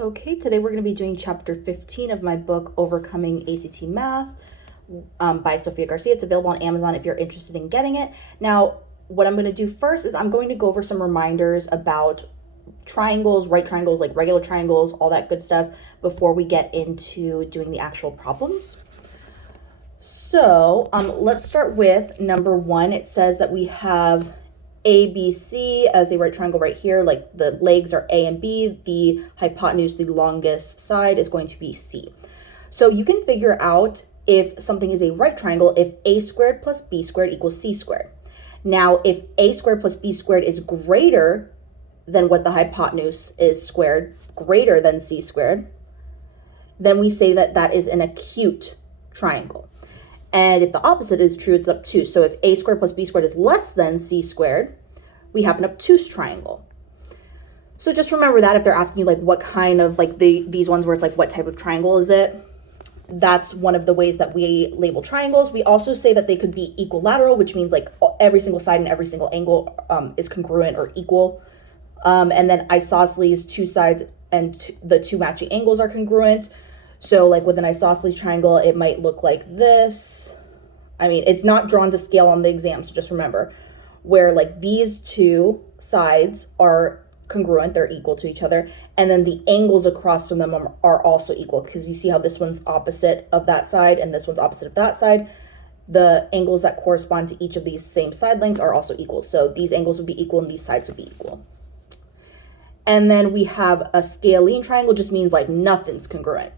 Okay, today we're going to be doing chapter 15 of my book, Overcoming ACT Math, by Sophia Garcia. It's available on Amazon if you're interested in getting it. Now, what I'm going to do first is I'm going to go over some reminders about triangles, right triangles, like regular triangles, all that good stuff, before we get into doing the actual problems. So let's start with number 1. It says that we have ABC as a right triangle right here, like the legs are A and B, the hypotenuse, the longest side, is going to be C. So you can figure out if something is a right triangle if A squared plus B squared equals C squared. Now, if A squared plus B squared is greater than what the hypotenuse is squared, greater than C squared, then we say that that is an acute triangle. And if the opposite is true, it's obtuse. So if A squared plus B squared is less than C squared, we have an obtuse triangle. So just remember that if they're asking you like what kind of like these ones where it's like what type of triangle is it, that's one of the ways that we label triangles. We also say that they could be equilateral, which means like every single side and every single angle is congruent or equal. And then isosceles, two sides and the two matching angles are congruent. So like with an isosceles triangle, it might look like this. I mean, it's not drawn to scale on the exam, so just remember where like these two sides are congruent, they're equal to each other, and then the angles across from them are also equal, because you see how this one's opposite of that side and this one's opposite of that side. The angles that correspond to each of these same side lengths are also equal. So these angles would be equal and these sides would be equal. And then we have a scalene triangle, just means like nothing's congruent.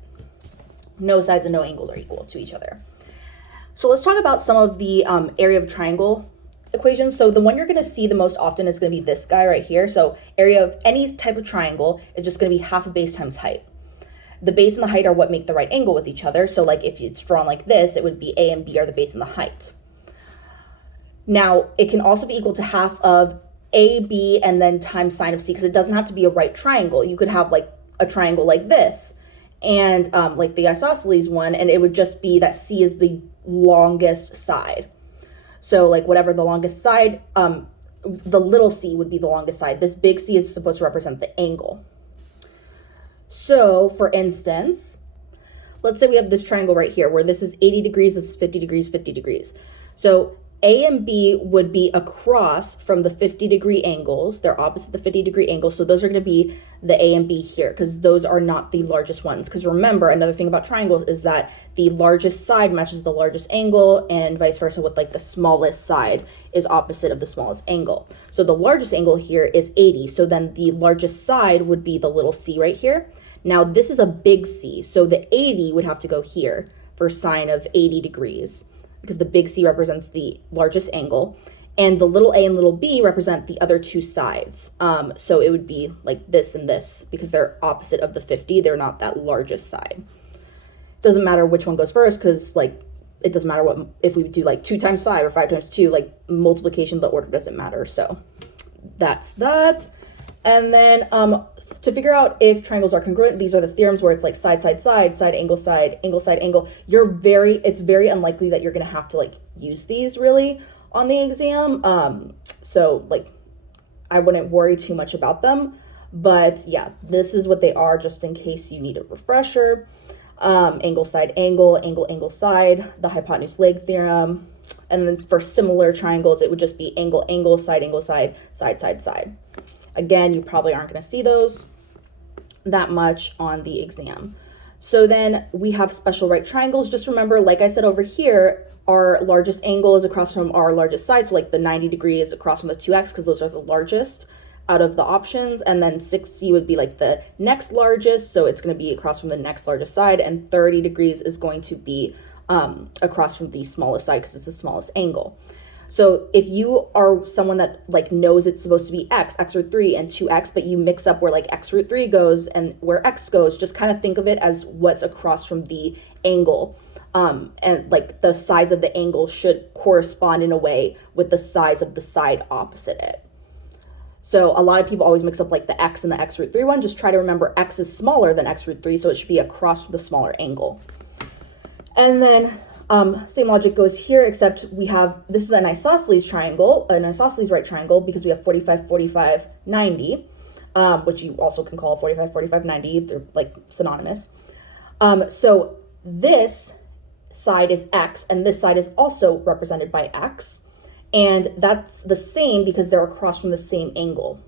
No sides and no angles are equal to each other. So let's talk about some of the area of triangle equations. So the one you're going to see the most often is going to be this guy right here. So area of any type of triangle is just going to be half a base times height. The base and the height are what make the right angle with each other. So like if it's drawn like this, it would be A and B are the base and the height. Now it can also be equal to half of AB and then times sine of C, because it doesn't have to be a right triangle. You could have like a triangle like this and like the isosceles one, and it would just be that C is the longest side. So like whatever the longest side, the little c would be the longest side. This big C is supposed to represent the angle. So for instance, let's say we have this triangle right here where this is 80 degrees, this is 50 degrees, 50 degrees. So A and B would be across from the 50-degree angles. They're opposite the 50-degree angles. So those are going to be the A and B here, because those are not the largest ones. Because remember, another thing about triangles is that the largest side matches the largest angle and vice versa, with like the smallest side is opposite of the smallest angle. So the largest angle here is 80. So then the largest side would be the little c right here. Now this is a big C. So the 80 would have to go here for sine of 80 degrees. Because the big C represents the largest angle, and the little a and little b represent the other two sides. So it would be like this and this, because they're opposite of the 50. They're not that largest side. Doesn't matter which one goes first, because like it doesn't matter what if we do like 2 times 5 or 5 times 2, like multiplication, the order doesn't matter. So that's that. And then to figure out if triangles are congruent, these are the theorems where it's like side, side, side, side, angle, side, angle, side, angle. It's very unlikely that you're going to have to like use these really on the exam. So like I wouldn't worry too much about them, but yeah, this is what they are just in case you need a refresher. Angle, side, angle, angle, angle, side, the hypotenuse leg theorem. And then for similar triangles, it would just be angle, angle, side, side, side, side. Again, you probably aren't going to see those that much on the exam. So then we have special right triangles. Just remember, like I said over here, our largest angle is across from our largest side. So like the 90 degree is across from the 2x, because those are the largest out of the options. And then 6C would be like the next largest. So it's going to be across from the next largest side. And 30 degrees is going to be across from the smallest side, because it's the smallest angle. So if you are someone that like knows it's supposed to be x root 3 and 2x, but you mix up where like x root 3 goes and where x goes, just kind of think of it as what's across from the angle. And like the size of the angle should correspond in a way with the size of the side opposite it. So a lot of people always mix up like the x and the x root 3 one. Just try to remember x is smaller than x root 3, so it should be across from the smaller angle. And then same logic goes here, except we have, this is an isosceles triangle, an isosceles right triangle, because we have 45, 45, 90. which you also can call 45, 45, 90. They're like synonymous. So this side is x, and this side is also represented by x. And that's the same because they're across from the same angle.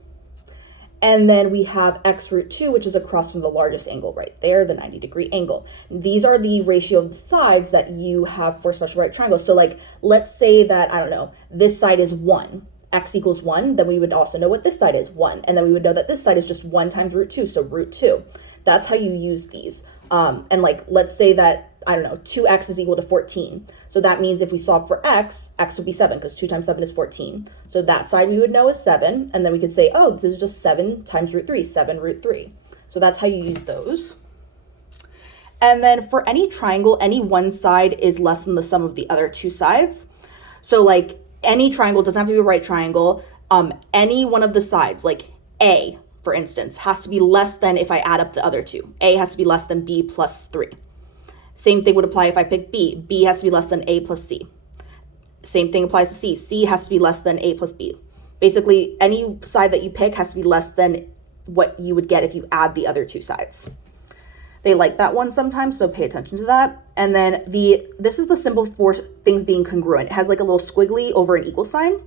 And then we have x root 2, which is across from the largest angle right there, the 90-degree angle. These are the ratio of the sides that you have for special right triangles. So like, let's say that, I don't know, this side is 1, x equals 1, then we would also know what this side is, 1. And then we would know that this side is just 1 times root 2, so root 2. That's how you use these. And like, let's say that, I don't know, 2x is equal to 14. So that means if we solve for x would be 7, because 2 times 7 is 14. So that side we would know is 7. And then we could say, oh, this is just 7 times root 3, 7 root 3. So that's how you use those. And then for any triangle, any one side is less than the sum of the other two sides. So like any triangle, doesn't have to be a right triangle, any one of the sides, like A, for instance, has to be less than, if I add up the other two, A has to be less than B plus 3. Same thing would apply if I pick B. B has to be less than A plus C. Same thing applies to C. C has to be less than A plus B. Basically, any side that you pick has to be less than what you would get if you add the other two sides. They like that one sometimes, so pay attention to that. And then this is the symbol for things being congruent. It has like a little squiggly over an equal sign.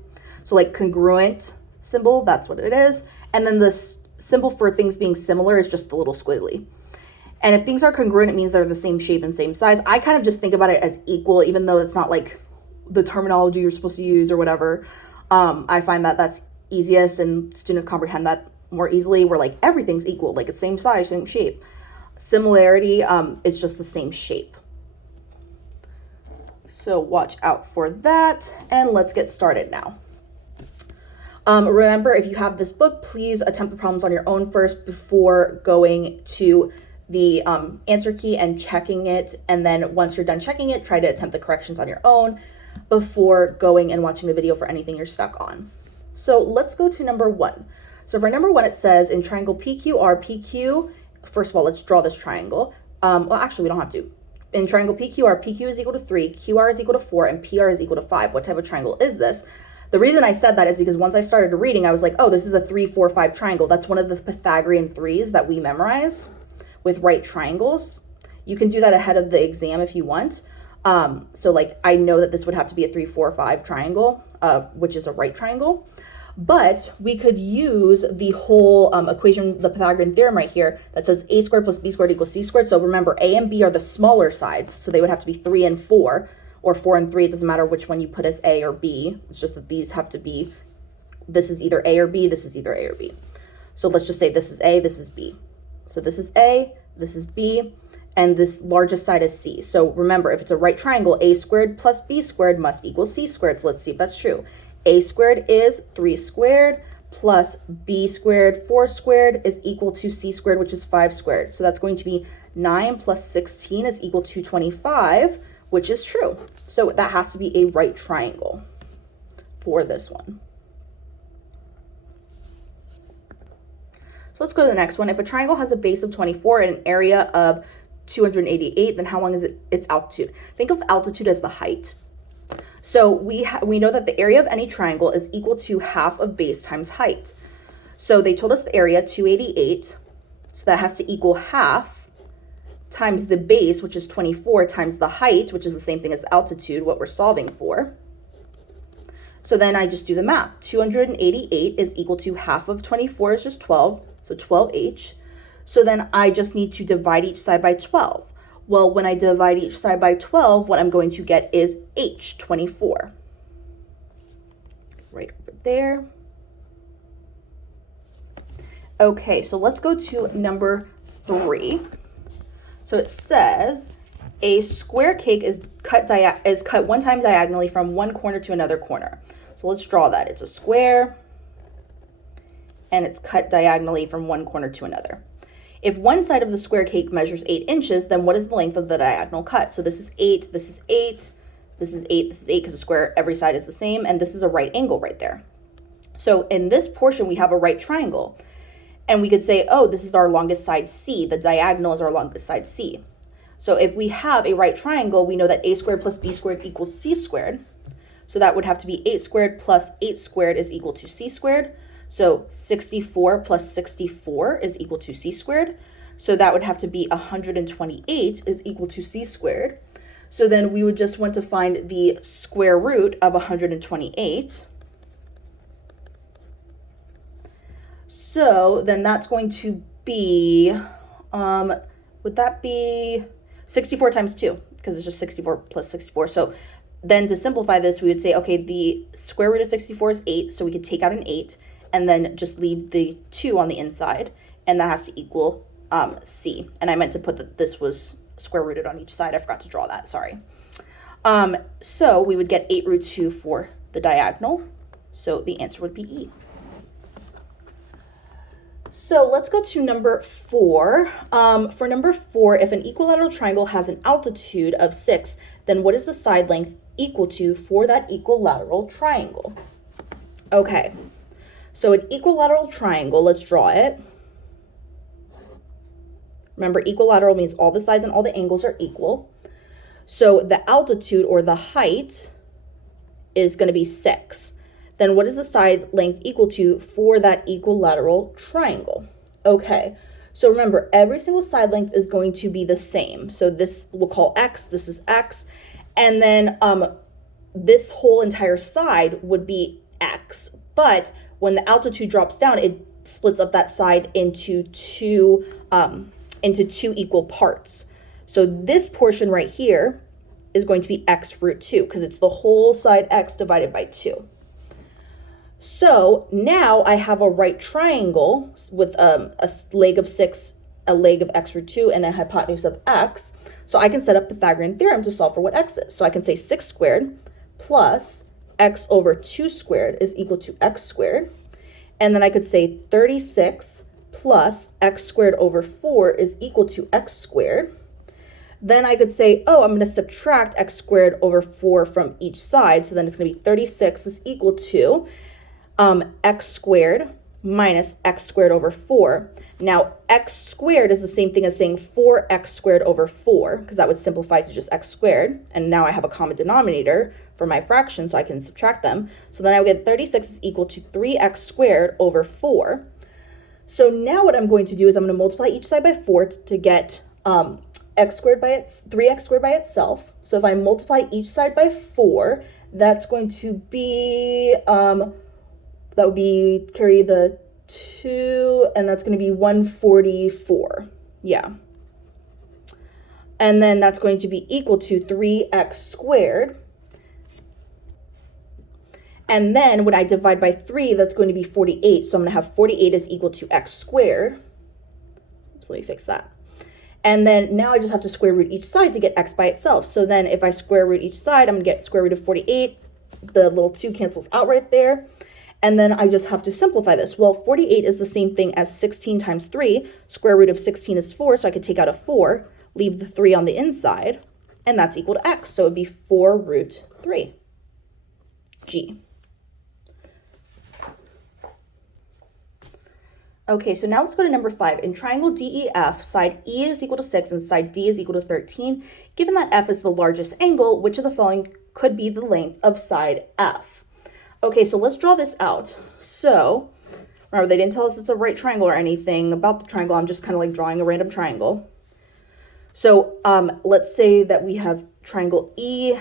So like congruent symbol, that's what it is. And then this symbol for things being similar is just the little squiggly. And if things are congruent, it means they're the same shape and same size. I kind of just think about it as equal, even though it's not like the terminology you're supposed to use or whatever. I find that that's easiest and students comprehend that more easily, where like everything's equal, like it's same size, same shape. Similarity is just the same shape. So watch out for that, and let's get started now. Remember, if you have this book, please attempt the problems on your own first before going to the answer key and checking it. And then once you're done checking it, try to attempt the corrections on your own before going and watching the video for anything you're stuck on. So let's go to number 1. So for number 1, it says in triangle PQR, PQ, first of all, let's draw this triangle. Well, actually, we don't have to. In triangle PQR, PQ is equal to 3, QR is equal to 4, and PR is equal to 5. What type of triangle is this? The reason I said that is because once I started reading, I was like, oh, this is a 3, 4, 5 triangle. That's one of the Pythagorean threes that we memorize with right triangles. You can do that ahead of the exam if you want. So like, I know that this would have to be a 3, 4, 5 triangle, which is a right triangle. But we could use the whole equation, the Pythagorean theorem right here, that says a squared plus b squared equals c squared. So remember, a and b are the smaller sides, so they would have to be 3 and 4, or 4 and 3. It doesn't matter which one you put as a or b. It's just that these have to be, this is either a or b, this is either a or b. So let's just say this is a, this is b. So this is a, this is b, and this largest side is c. So remember, if it's a right triangle, a squared plus b squared must equal c squared. So let's see if that's true. A squared is 3 squared plus b squared 4 squared is equal to c squared, which is 5 squared. So that's going to be 9 plus 16 is equal to 25, which is true. So that has to be a right triangle for this one. So let's go to the next one. If a triangle has a base of 24 and an area of 288, then how long is its altitude? Think of altitude as the height. So we know that the area of any triangle is equal to half of base times height. So they told us the area, 288, so that has to equal half times the base, which is 24, times the height, which is the same thing as the altitude, what we're solving for. So then I just do the math. 288 is equal to half of 24 is just 12, so 12h. So then I just need to divide each side by 12. Well, when I divide each side by 12, what I'm going to get is h, 24. Right over there. Okay, so let's go to number 3. So it says a square cake is cut one time diagonally from one corner to another corner. So let's draw that. It's a square, and it's cut diagonally from one corner to another. If one side of the square cake measures 8 inches, then what is the length of the diagonal cut? So this is 8, this is 8, this is 8, this is 8, because the square, every side is the same, and this is a right angle right there. So in this portion, we have a right triangle. And we could say, oh, this is our longest side C. The diagonal is our longest side C. So if we have a right triangle, we know that a squared plus b squared equals c squared. So that would have to be 8 squared plus 8 squared is equal to c squared. So 64 plus 64 is equal to c squared. So that would have to be 128 is equal to c squared. So then we would just want to find the square root of 128. So then that's going to be, would that be 64 times 2? Because it's just 64 plus 64. So then to simplify this, we would say, okay, the square root of 64 is 8, so we could take out an 8 and then just leave the 2 on the inside, and that has to equal c. And I meant to put that this was square rooted on each side. I forgot to draw that, sorry. So we would get 8 root 2 for the diagonal. So the answer would be E. So let's go to number 4. For number 4, if an equilateral triangle has an altitude of 6, then what is the side length equal to for that equilateral triangle? Okay, so an equilateral triangle, let's draw it. Remember, equilateral means all the sides and all the angles are equal. So the altitude or the height is going to be 6. Then what is the side length equal to for that equilateral triangle? Okay, so remember, every single side length is going to be the same. So this we'll call x, this is x, and then this whole entire side would be x. But when the altitude drops down, it splits up that side into two equal parts. So this portion right here is going to be x root 2 because it's the whole side x divided by 2. So now I have a right triangle with a leg of 6, a leg of x root 2, and a hypotenuse of x. So I can set up Pythagorean theorem to solve for what x is. So I can say 6 squared plus x over 2 squared is equal to x squared. And then I could say 36 plus x squared over 4 is equal to x squared. Then I could say, oh, I'm going to subtract x squared over 4 from each side. So then it's going to be 36 is equal to x squared minus x squared over 4. Now, x squared is the same thing as saying 4x squared over 4, because that would simplify to just x squared. And now I have a common denominator for my fraction, so I can subtract them. So then I would get 36 is equal to 3x squared over 4. So now what I'm going to do is I'm going to multiply each side by 4 to get 3x squared by itself. So if I multiply each side by 4, that's going to be, that would be, carry the 2, and that's going to be 144. Yeah. And then that's going to be equal to 3x squared. And then when I divide by 3, that's going to be 48. So I'm going to have 48 is equal to x squared. So let me fix that. And then now I just have to square root each side to get x by itself. So then if I square root each side, I'm going to get square root of 48. The little 2 cancels out right there. And then I just have to simplify this. Well, 48 is the same thing as 16 times 3. Square root of 16 is 4, so I could take out a 4, leave the 3 on the inside, and that's equal to x. So it would be 4 root 3, G. Okay, so now let's go to number 5. In triangle DEF, side E is equal to 6 and side D is equal to 13. Given that F is the largest angle, which of the following could be the length of side F? Okay, so let's draw this out. So, remember, they didn't tell us it's a right triangle or anything about the triangle. I'm just kind of like drawing a random triangle. So, let's say that we have triangle EFD,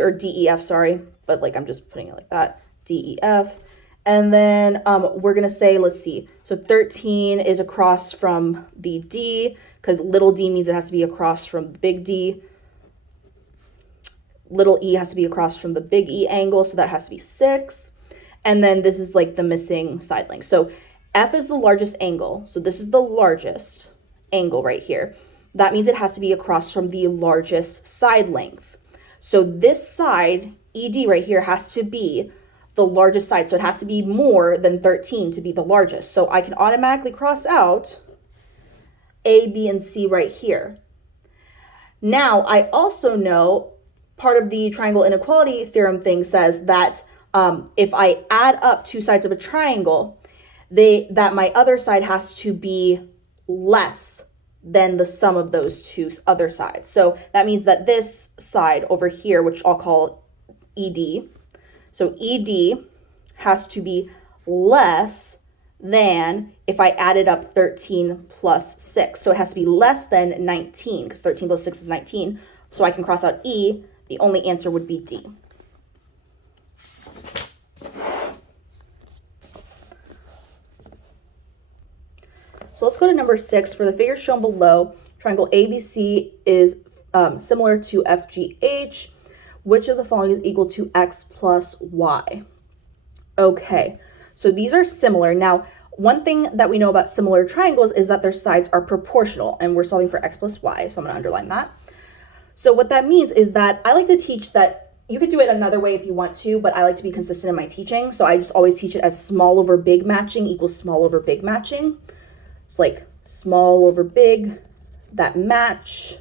or DEF, sorry. But like, I'm just putting it like that, DEF. And then we're going to say, let's see. So 13 is across from the D, because little d means it has to be across from the big D. Little e has to be across from the big E angle, so that has to be 6. And then this is like the missing side length. So F is the largest angle. So this is the largest angle right here. That means it has to be across from the largest side length. So this side, ED right here, has to be the largest side. So it has to be more than 13 to be the largest. So I can automatically cross out A, B, and C right here. Now, I also know part of the triangle inequality theorem thing says that if I add up 2 sides of a triangle, that my other side has to be less than the sum of those 2 other sides. So that means that this side over here, which I'll call ED, So ED has to be less than if I added up 13 plus 6. So it has to be less than 19 because 13 plus 6 is 19. So I can cross out E. The only answer would be D. So let's go to number 6. For the figure shown below, triangle ABC is similar to FGH. Which of the following is equal to X plus Y? Okay, so these are similar. Now, one thing that we know about similar triangles is that their sides are proportional, and we're solving for X plus Y, so I'm going to underline that. So what that means is that I like to teach that you could do it another way if you want to, but I like to be consistent in my teaching. So I just always teach it as small over big matching equals small over big matching. It's like small over big, that match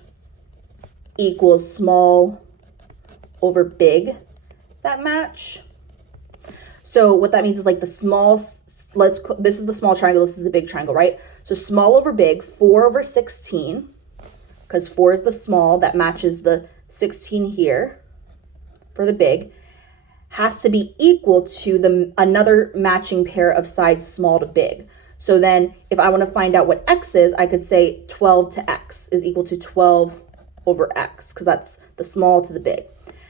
equals small over big, that match. So what that means is like the small, this is the small triangle, this is the big triangle, right? So small over big, 4 over 16, because 4 is the small, that matches the 16 here for the big, has to be equal to another matching pair of sides small to big. So then if I want to find out what X is, I could say 12 to X is equal to 12 over X, because that's the small to the big.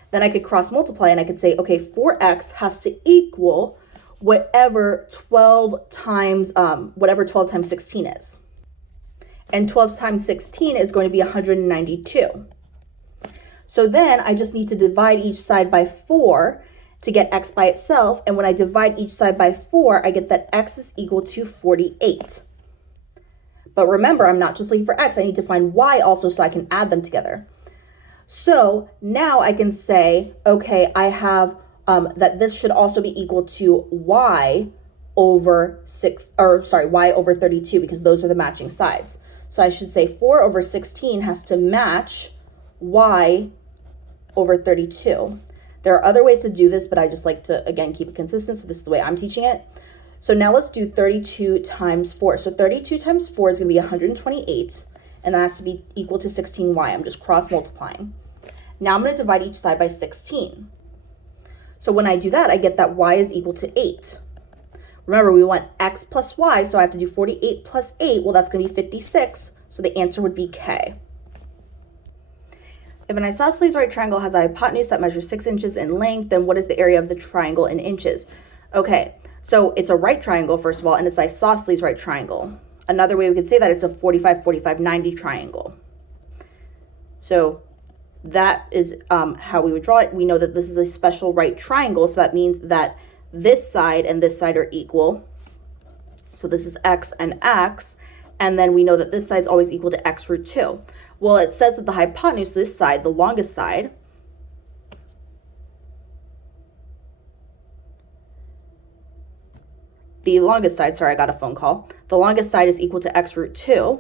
Then I could cross multiply and I could say, okay, 4X has to equal whatever 12 times 16 is. And 12 times 16 is going to be 192. So then I just need to divide each side by 4 to get X by itself. And when I divide each side by 4, I get that X is equal to 48. But remember, I'm not just looking for X. I need to find Y also so I can add them together. So now I can say, okay, I have that this should also be equal to Y over 32, because those are the matching sides. So I should say 4 over 16 has to match Y over 32. There are other ways to do this, but I just like to, again, keep it consistent. So this is the way I'm teaching it. So now let's do 32 times 4. So 32 times 4 is going to be 128, and that has to be equal to 16y. I'm just cross multiplying. Now I'm going to divide each side by 16. So when I do that, I get that y is equal to 8. Remember, we want x plus y, so I have to do 48 plus 8. Well, that's going to be 56, so the answer would be K. If an isosceles right triangle has a hypotenuse that measures 6 inches in length, then what is the area of the triangle in inches? Okay, so it's a right triangle, first of all, and it's isosceles right triangle. Another way we could say that it's a 45, 45, 90 triangle. So that is how we would draw it. We know that this is a special right triangle, so that means that this side and this side are equal. So this is x and x, and then we know that this side is always equal to x root 2. Well, it says that the hypotenuse, this side, the longest side, sorry, I got a phone call. The longest side is equal to x root 2.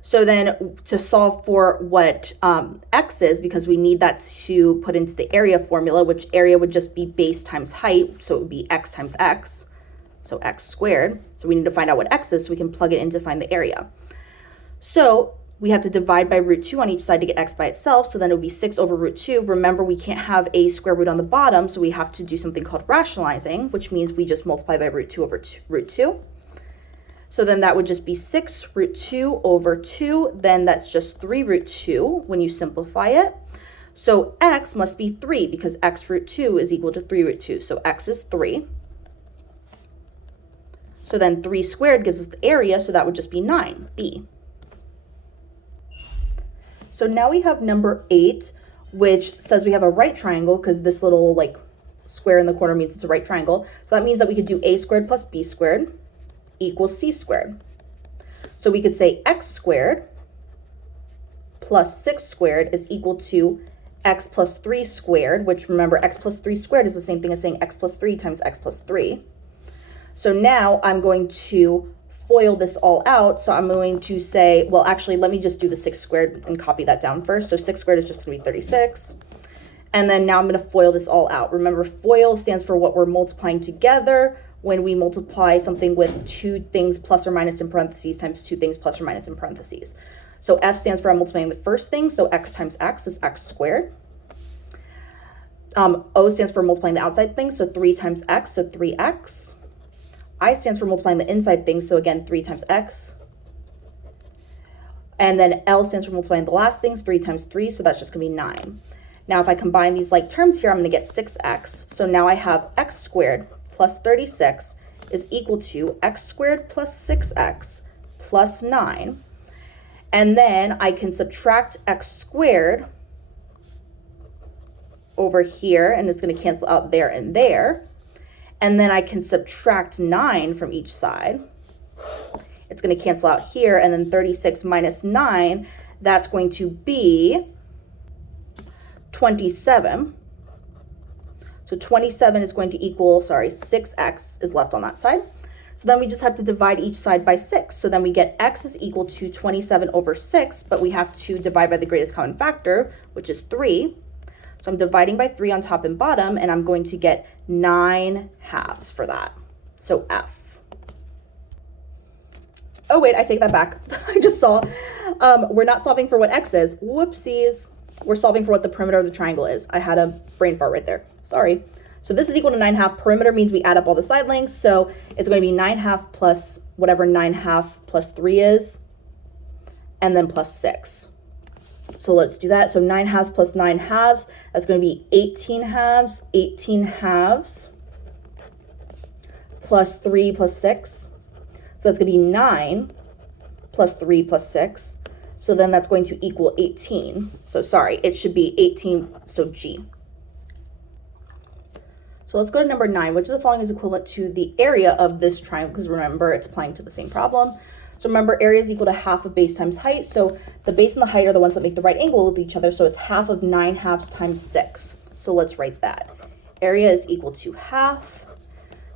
So then to solve for what x is, because we need that to put into the area formula, which area would just be base times height, so it would be x times x, so x squared. So we need to find out what x is so we can plug it in to find the area. So we have to divide by root 2 on each side to get x by itself, so then it would be 6 over root 2. Remember, we can't have a square root on the bottom, so we have to do something called rationalizing, which means we just multiply by root 2 over root 2. So then that would just be 6 root 2 over 2. Then that's just 3 root 2 when you simplify it. So x must be 3 because x root 2 is equal to 3 root 2. So x is 3. So then 3 squared gives us the area, so that would just be 9, B. So now we have number 8, which says we have a right triangle because this little like square in the corner means it's a right triangle. So that means that we could do a squared plus b squared equals c squared. So we could say x squared plus 6 squared is equal to x plus 3 squared, which remember x plus 3 squared is the same thing as saying x plus 3 times x plus 3. So now I'm going to FOIL this all out. So I'm going to say, well, actually, let me just do the 6 squared and copy that down first. So 6 squared is just going to be 36. And then now I'm going to FOIL this all out. Remember, FOIL stands for what we're multiplying together when we multiply something with 2 things plus or minus in parentheses times 2 things plus or minus in parentheses. So F stands for I'm multiplying the first thing. So x times x is x squared. O stands for multiplying the outside thing, so 3 times x, so 3x. I stands for multiplying the inside thing, so again, 3 times x. And then L stands for multiplying the last things, 3 times 3, so that's just going to be 9. Now, if I combine these like terms here, I'm going to get 6x. So now I have x squared plus 36 is equal to x squared plus 6x plus 9. And then I can subtract x squared over here, and it's going to cancel out there and there. And then I can subtract 9 from each side. It's going to cancel out here, and then 36 minus 9, that's going to be 27. So 27 is going to equal, 6x is left on that side. So then we just have to divide each side by 6. So then we get x is equal to 27 over 6, but we have to divide by the greatest common factor, which is 3. So I'm dividing by 3 on top and bottom, and I'm going to get 9 halves for that. So F. Oh wait, I take that back. I just saw, we're not solving for what x is. Whoopsies. We're solving for what the perimeter of the triangle is. I had a brain fart right there. Sorry. So this is equal to 9 half. Perimeter means we add up all the side lengths. So it's going to be 9 half plus whatever 9 half plus 3 is, and then plus 6. So let's do that. So 9 halves plus 9 halves, that's going to be 18 halves, 18 halves, plus 3 plus 6. So that's going to be 9 plus 3 plus 6. So then that's going to equal 18. So sorry, it should be 18, so G. So let's go to number 9, which of the following is equivalent to the area of this triangle, because remember, it's applying to the same problem. So remember, area is equal to half of base times height. So the base and the height are the ones that make the right angle with each other. So it's half of 9 halves times 6. So let's write that. Area is equal to half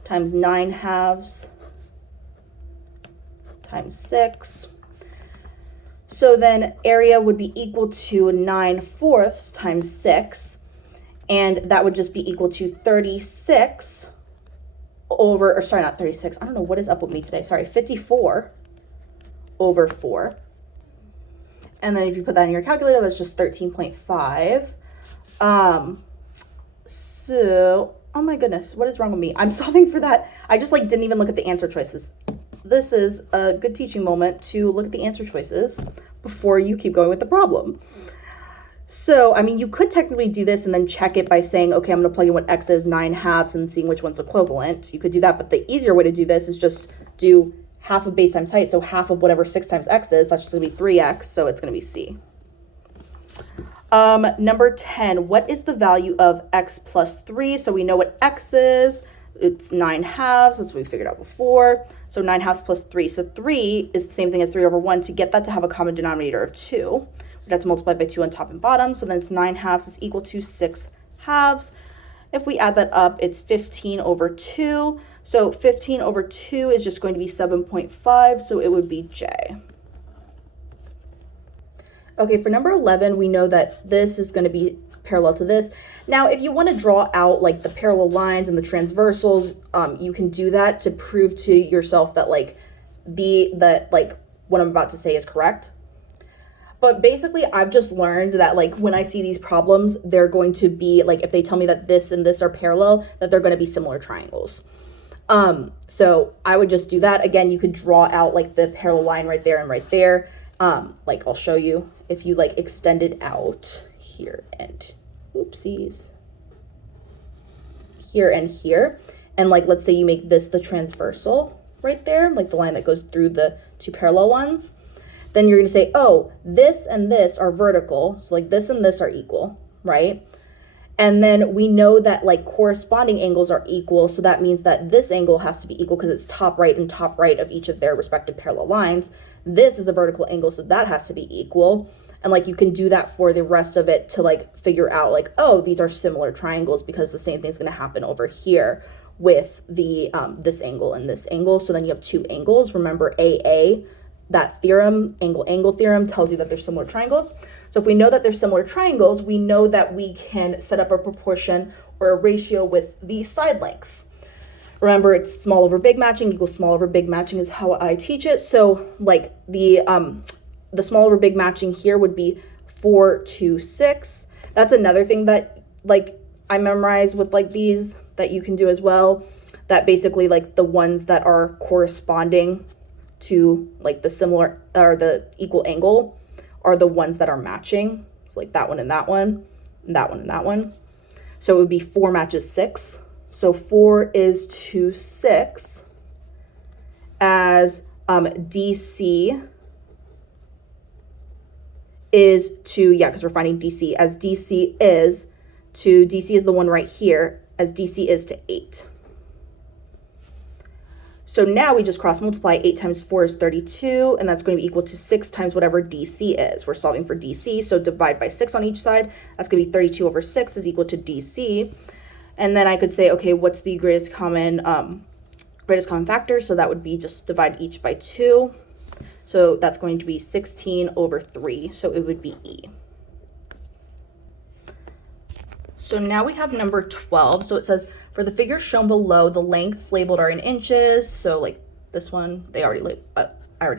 times 9 halves times 6. So then area would be equal to 9/4 times 6. And that would just be equal to 36 over, or sorry, not 36. I don't know what is up with me today. Sorry, 54 over 4. And then if you put that in your calculator, that's just 13.5. So, oh my goodness, what is wrong with me? I'm solving for that. I just like didn't even look at the answer choices. This is a good teaching moment to look at the answer choices before you keep going with the problem. So, I mean, you could technically do this and then check it by saying, okay, I'm going to plug in what x is, 9 halves, and seeing which one's equivalent. You could do that, but the easier way to do this is just do half of base times height. So half of whatever 6 times x is, that's just going to be 3x, so it's going to be C. Number 10, what is the value of x plus 3? So we know what x is. It's 9 halves. That's what we figured out before. So 9 halves plus 3. So 3 is the same thing as 3 over 1. To get that to have a common denominator of 2, we'd have to multiply by 2 on top and bottom. So then it's 9 halves is equal to 6 halves. If we add that up, it's 15 over 2. So 15 over 2 is just going to be 7.5. So it would be J. Okay, for number 11, we know that this is going to be parallel to this. Now, if you want to draw out like the parallel lines and the transversals, you can do that to prove to yourself that like what I'm about to say is correct. But basically, I've just learned that like when I see these problems, they're going to be like, if they tell me that this and this are parallel, that they're going to be similar triangles. So I would just do that. Again, you could draw out like the parallel line right there and right there. Like I'll show you if you like extend it out here and oopsies, here and here. And like, let's say you make this the transversal right there, like the line that goes through the two parallel ones. Then you're going to say, oh, this and this are vertical. So like this and this are equal, right? And then we know that like corresponding angles are equal. So that means that this angle has to be equal because it's top right and top right of each of their respective parallel lines. This is a vertical angle, so that has to be equal. And like you can do that for the rest of it to like figure out like, oh, these are similar triangles because the same thing's going to happen over here with the this angle and this angle. So then you have two angles. Remember AA, that theorem, angle theorem, tells you that they're similar triangles. So if we know that they're similar triangles, we know that we can set up a proportion or a ratio with the side lengths. Remember, it's small over big matching equals small over big matching is how I teach it. So like the small over big matching here would be 4 to 6. That's another thing that like I memorize with like these that you can do as well, that basically like the ones that are corresponding to like the similar or the equal angle are the ones that are matching. So like that one and that one, and that one and that one. So it would be 4 matches 6. So 4 is to 6 as DC is to, yeah, because we're finding DC, as DC is to, DC is the one right here, as DC is to 8. So now we just cross multiply. 8 times 4 is 32, and that's going to be equal to 6 times whatever DC is. We're solving for DC, so divide by 6 on each side. That's going to be 32 over 6 is equal to DC. And then I could say, okay, what's the greatest common factor? So that would be just divide each by 2. So that's going to be 16 over 3, so it would be E. So now we have number 12. So it says, for the figure shown below, the lengths labeled are in inches. So like this one, I already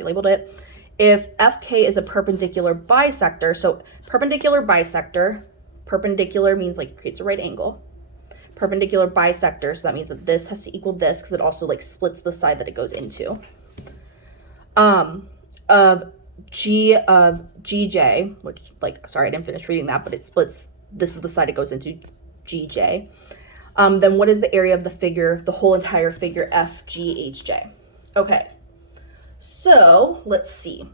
labeled it. If FK is a perpendicular bisector, so perpendicular bisector, perpendicular means like it creates a right angle. Perpendicular bisector, so that means that this has to equal this because it also like splits the side that it goes into. Of GJ, which like, sorry, I didn't finish reading that, but it splits, this is the side it goes into, GJ. Then what is the area of the figure, the whole entire figure FGHJ? Okay, so let's see.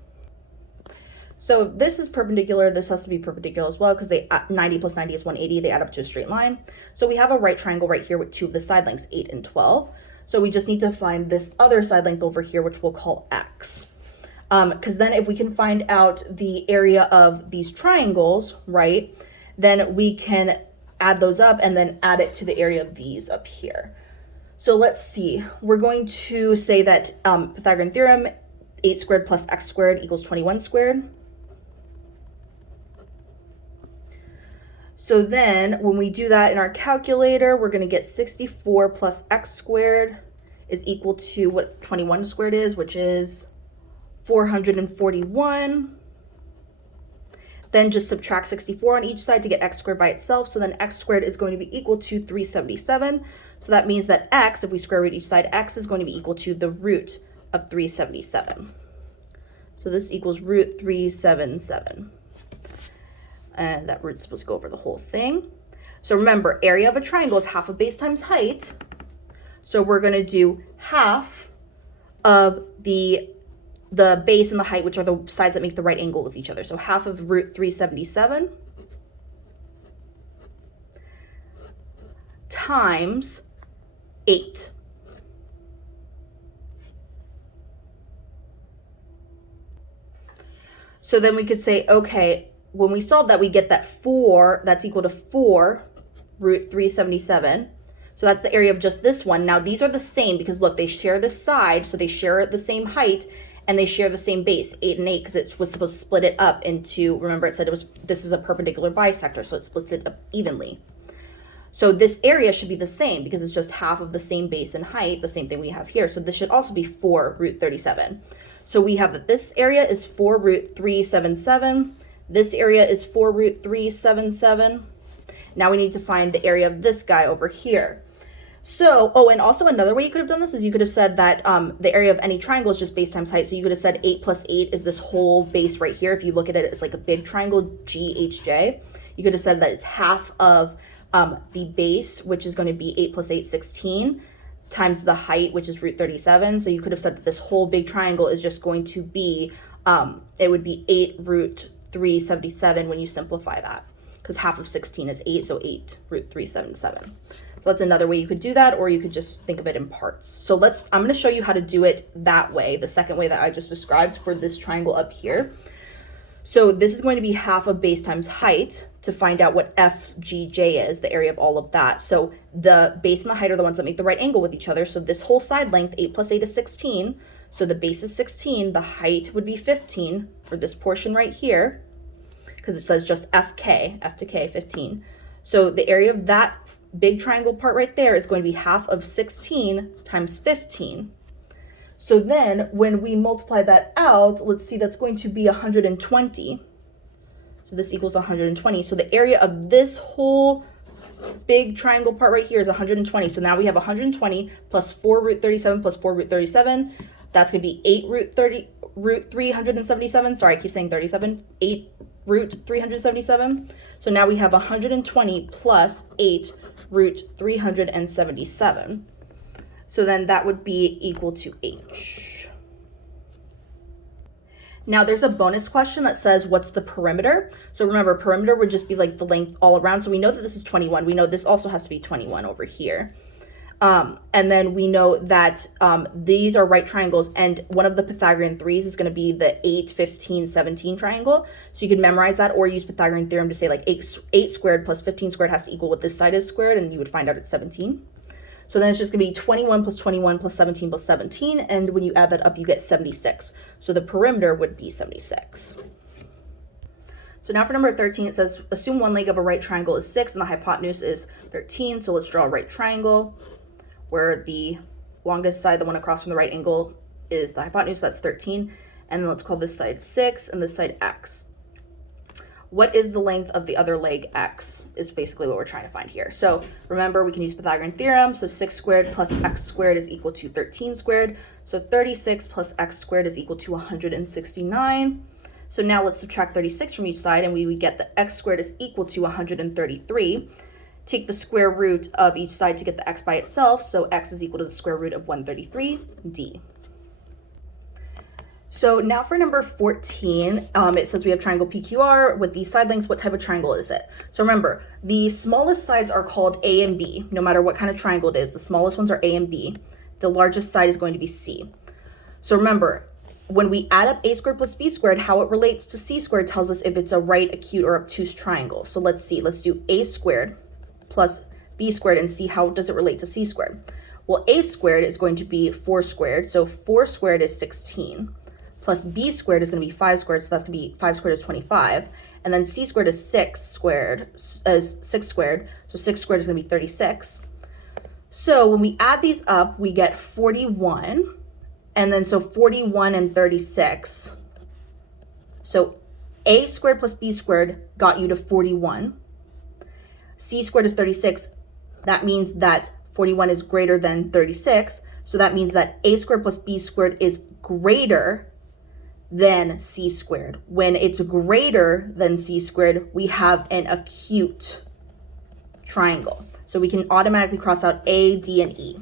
So if this is perpendicular, this has to be perpendicular as well because 90 plus 90 is 180. They add up to a straight line. So we have a right triangle right here with 2 of the side lengths, 8 and 12. So we just need to find this other side length over here, which we'll call X. Because then if we can find out the area of these triangles, right, then we can add those up and then add it to the area of these up here. So let's see. We're going to say that Pythagorean theorem, 8 squared plus x squared equals 21 squared. So then when we do that in our calculator, we're going to get 64 plus x squared is equal to what 21 squared is, which is 441. Then just subtract 64 on each side to get x squared by itself. So then x squared is going to be equal to 377. So that means that x, if we square root each side, x is going to be equal to the root of 377. So this equals root 377. And that root's supposed to go over the whole thing. So remember, area of a triangle is half of base times height. So we're going to do half of the base and the height, which are the sides that make the right angle with each other. So half of root 377 times 8. So then we could say, okay, when we solve that, we get that 4, that's equal to 4 root 377. So that's the area of just this one. Now these are the same because look, they share the side, so they share the same height and they share the same base, 8 and 8, because it was supposed to split it up into, remember it said this is a perpendicular bisector, so it splits it up evenly. So this area should be the same because it's just half of the same base and height, the same thing we have here. So this should also be 4 root 37. So we have that this area is 4 root 377. This area is 4 root 377. Now we need to find the area of this guy over here. So, oh, and also another way you could have done this is you could have said that the area of any triangle is just base times height. So you could have said 8 plus 8 is this whole base right here. If you look at it, it's like a big triangle, GHJ. You could have said that it's half of the base, which is going to be 8 plus 8, 16, times the height, which is root 37. So you could have said that this whole big triangle is just going to be, it would be 8 root 377 when you simplify that, because half of 16 is 8, so 8 root 377. So that's another way you could do that, or you could just think of it in parts. So I'm going to show you how to do it that way, the second way that I just described for this triangle up here. So this is going to be half of base times height to find out what FGJ is, the area of all of that. So the base and the height are the ones that make the right angle with each other. So this whole side length, 8 plus 8 is 16. So the base is 16, the height would be 15 for this portion right here, because it says just FK, F to K, 15. So the area of that big triangle part right there is going to be half of 16 times 15. So then when we multiply that out, let's see, that's going to be 120. So this equals 120. So the area of this whole big triangle part right here is 120. So now we have 120 plus 4 root 37 plus 4 root 37. That's going to be 8 root 377. Sorry, I keep saying 37. 8 root 377. So now we have 120 plus 8 root 377. So then that would be equal to h. Now there's a bonus question that says, what's the perimeter? So remember, perimeter would just be like the length all around. So we know that this is 21. We know this also has to be 21 over here. And then we know that these are right triangles, and one of the Pythagorean threes is going to be the 8, 15, 17 triangle. So you can memorize that or use Pythagorean theorem to say like 8 squared plus 15 squared has to equal what this side is squared, and you would find out it's 17. So then it's just going to be 21 plus 21 plus 17 plus 17, and when you add that up, you get 76. So the perimeter would be 76. So now for number 13, it says, assume one leg of a right triangle is 6 and the hypotenuse is 13. So let's draw a right triangle where the longest side, the one across from the right angle, is the hypotenuse, that's 13. And then let's call this side 6 and this side x. What is the length of the other leg x is basically what we're trying to find here. So remember, we can use Pythagorean theorem. So 6 squared plus x squared is equal to 13 squared. So 36 plus x squared is equal to 169. So now let's subtract 36 from each side, and we would get that x squared is equal to 133. Take the square root of each side to get the x by itself. So x is equal to the square root of 133d. So now for number 14, it says we have triangle PQR with these side lengths. What type of triangle is it? So remember, the smallest sides are called A and B, no matter what kind of triangle it is. The smallest ones are A and B. The largest side is going to be C. So remember, when we add up A squared plus B squared, how it relates to C squared tells us if it's a right, acute, or obtuse triangle. So let's see. Let's do A squared plus B squared and see how does it relate to C squared. Well, A squared is going to be 4 squared. So 4 squared is 16. Plus B squared is going to be 5 squared, so that's going to be 5 squared is 25. And then C squared is 6 squared, so 6 squared is going to be 36. So when we add these up, we get 41. And then so 41 and 36. So A squared plus B squared got you to 41. C squared is 36. That means that 41 is greater than 36. So that means that A squared plus B squared is greater than C squared. When it's greater than C squared, we have an acute triangle. So we can automatically cross out A, D, and E.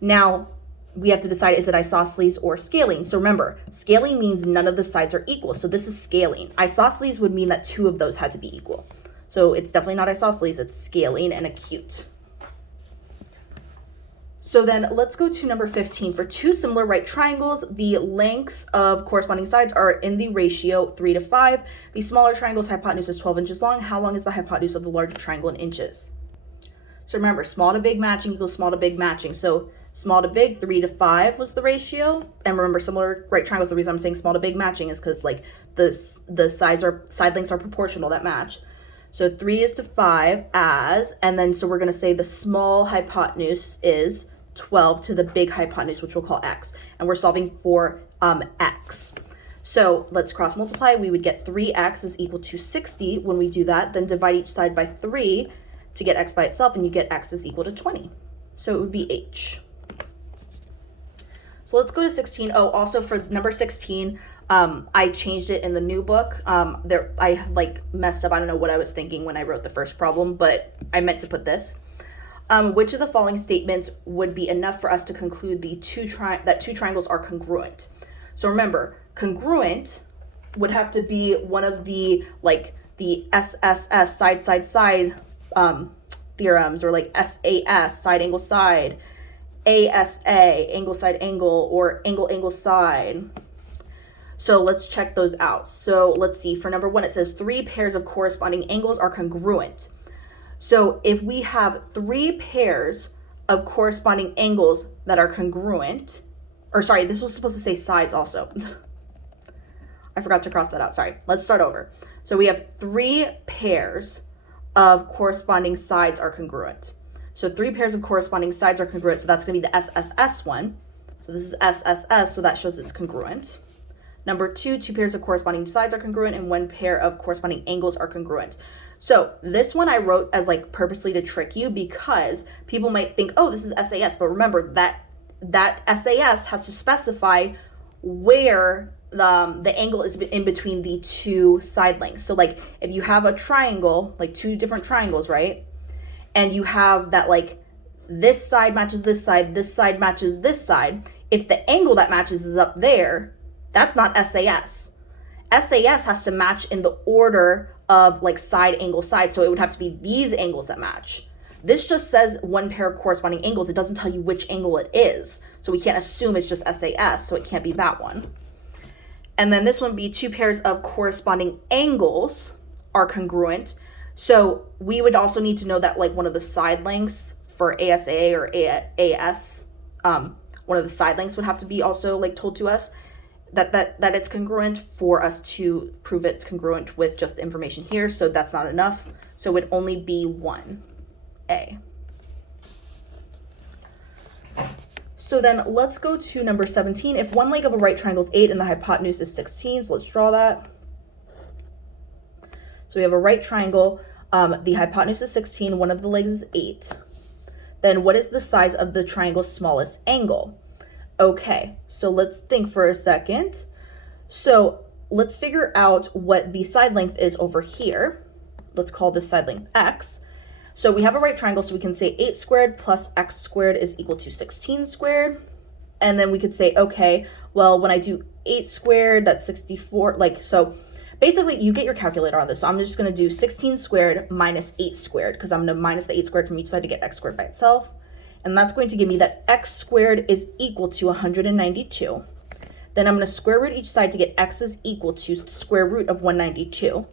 Now, we have to decide, is it isosceles or scaling? So remember, scaling means none of the sides are equal. So this is scaling. Isosceles would mean that 2 of those had to be equal. So it's definitely not isosceles, it's scaling and acute. So then let's go to number 15. For 2 similar right triangles, the lengths of corresponding sides are in the ratio 3 to 5. The smaller triangle's hypotenuse is 12 inches long. How long is the hypotenuse of the larger triangle in inches? So remember, small to big matching equals small to big matching. So small to big, 3 to 5 was the ratio. And remember, similar right triangles, the reason I'm saying small to big matching is because like the side lengths are proportional that match. So 3 is to 5 as, and then so we're going to say the small hypotenuse is 12 to the big hypotenuse, which we'll call x. And we're solving for x. So let's cross multiply. We would get 3x is equal to 60 when we do that. Then divide each side by 3 to get x by itself, and you get x is equal to 20. So it would be h. So let's go to 16. Oh, also for number 16, I changed it in the new book. I like messed up. I don't know what I was thinking when I wrote the first problem, but I meant to put this. Which of the following statements would be enough for us to conclude that two triangles are congruent? So remember, congruent would have to be one of the like the SSS side theorems, or like SAS side angle side, ASA angle side angle, or angle side. So let's check those out. So let's see. For number 1, it says 3 pairs of corresponding angles are congruent. So if we have 3 pairs of corresponding angles that are congruent, or sorry, this was supposed to say sides also. I forgot to cross that out. Sorry. Let's start over. So we have 3 pairs of corresponding sides are congruent. So 3 pairs of corresponding sides are congruent. So that's going to be the SSS one. So this is SSS, so that shows it's congruent. Number 2, 2 pairs of corresponding sides are congruent and 1 pair of corresponding angles are congruent. So this one I wrote as like purposely to trick you because people might think, oh, this is SAS, but remember that SAS has to specify where the angle is in between the two side lengths. So like if you have a triangle, like two different triangles, right? And you have that like this side matches this side matches this side. If the angle that matches is up there, that's not SAS. SAS has to match in the order of like side, angle, side. So it would have to be these angles that match. This just says 1 pair of corresponding angles. It doesn't tell you which angle it is. So we can't assume it's just SAS, so it can't be that one. And then this one would be 2 pairs of corresponding angles are congruent. So we would also need to know that like one of the side lengths for ASA or AS, one of the side lengths would have to be also like told to us that it's congruent for us to prove it's congruent with just the information here. So that's not enough. So it would only be 1A. So then let's go to number 17. If one leg of a right triangle is 8 and the hypotenuse is 16, so let's draw that. So we have a right triangle, the hypotenuse is 16, one of the legs is 8. Then what is the size of the triangle's smallest angle? Okay, so let's think for a second. So let's figure out what the side length is over here. Let's call this side length x. So we have a right triangle, so we can say 8 squared plus x squared is equal to 16 squared. And then we could say, okay, well, when I do 8 squared, that's 64. Like, so basically you get your calculator on this. So I'm just going to do 16 squared minus 8 squared because I'm going to minus the 8 squared from each side to get x squared by itself. And that's going to give me that x squared is equal to 192. Then I'm going to square root each side to get x is equal to the square root of 192.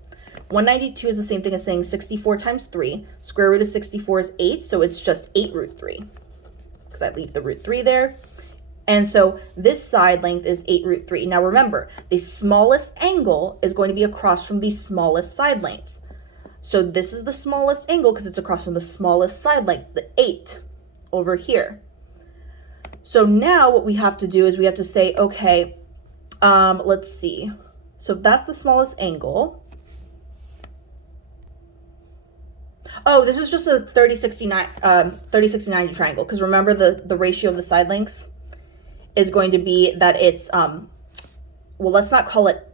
192 is the same thing as saying 64 times 3. Square root of 64 is 8, so it's just 8 root 3, because I leave the root 3 there. And so this side length is 8 root 3. Now remember, the smallest angle is going to be across from the smallest side length. So this is the smallest angle because it's across from the smallest side length, the 8 over here. So now what we have to do is we have to say, okay, let's see. So if that's the smallest angle. Oh, this is just a 30-60-90 triangle, because remember the ratio of the side lengths is going to be that it's, well, let's not call it,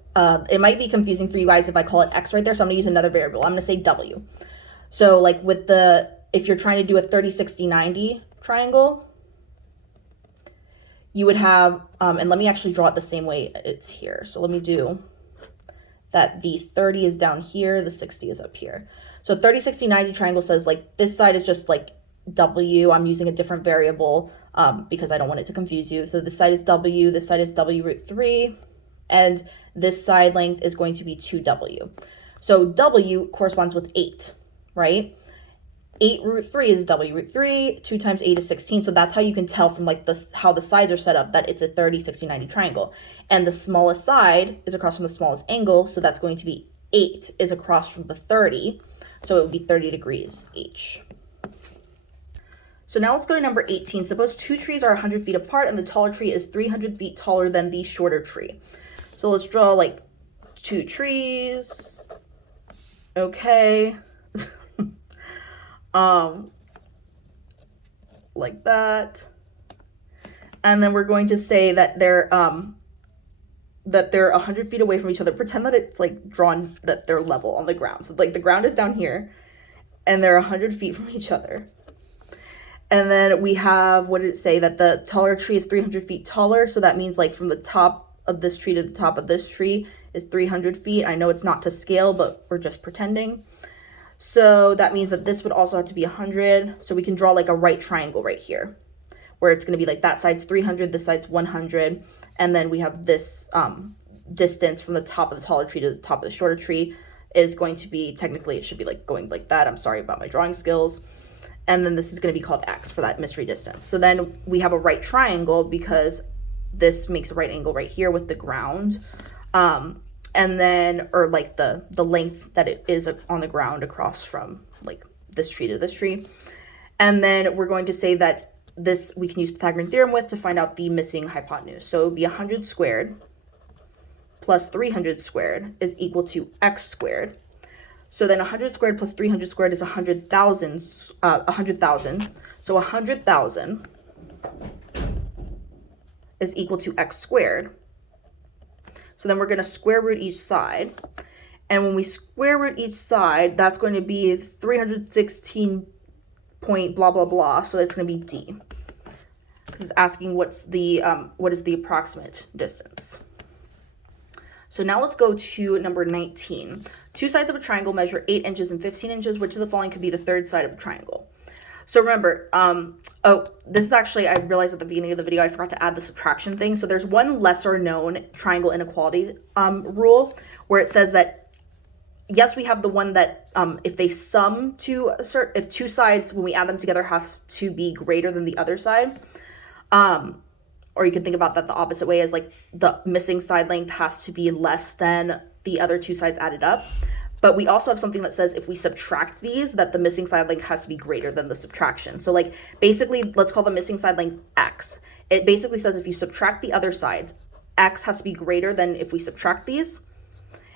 it might be confusing for you guys if I call it x right there, so I'm going to use another variable. I'm going to say w. So like with if you're trying to do a 30-60-90 triangle, you would have, and let me actually draw it the same way it's here. So let me do that the 30 is down here, the 60 is up here. So 30-60-90 triangle says like this side is just like w. I'm using a different variable because I don't want it to confuse you. So this side is w, this side is w root 3, and this side length is going to be 2w. So w corresponds with 8, right? 8 root 3 is w root 3, 2 times 8 is 16. So that's how you can tell from like how the sides are set up that it's a 30-60-90 triangle. And the smallest side is across from the smallest angle, so that's going to be 8 is across from the 30. So it would be 30 degrees each. So now let's go to number 18. Suppose 2 trees are 100 feet apart and the taller tree is 300 feet taller than the shorter tree. So let's draw like 2 trees. Okay. Like that. And then we're going to say that they're 100 feet away from each other. Pretend that it's like drawn that they're level on the ground. So like the ground is down here and they're 100 feet from each other. And then we have, what did it say? That the taller tree is 300 feet taller. So that means like from the top of this tree to the top of this tree is 300 feet. I know it's not to scale, but we're just pretending. So that means that this would also have to be 100. So we can draw like a right triangle right here where it's going to be like that side's 300, this side's 100. And then we have this distance from the top of the taller tree to the top of the shorter tree is going to be, technically it should be like going like that. I'm sorry about my drawing skills. And then this is going to be called x for that mystery distance. So then we have a right triangle because this makes a right angle right here with the ground. And then, or like the length that it is on the ground across from like this tree to this tree. And then we're going to say that this we can use Pythagorean theorem with to find out the missing hypotenuse. So it would be 100 squared plus 300 squared is equal to x squared. So then 100 squared plus 300 squared is 100,000. So 100,000 is equal to x squared. So then we're going to square root each side. And when we square root each side, that's going to be 316 point blah, blah, blah. So it's going to be d. Because it's asking what is the approximate distance. So now let's go to number 19. Two sides of a triangle measure 8 inches and 15 inches. Which of the following could be the third side of a triangle? So remember, this is actually, I realized at the beginning of the video, I forgot to add the subtraction thing. So there's one lesser known triangle inequality rule where it says that, yes, we have the one that if they sum to if two sides, when we add them together, has to be greater than the other side. Or you can think about that the opposite way, as like the missing side length has to be less than the other two sides added up. But we also have something that says if we subtract these, that the missing side length has to be greater than the subtraction. So like basically, let's call the missing side length x. It basically says if you subtract the other sides, x has to be greater than if we subtract these,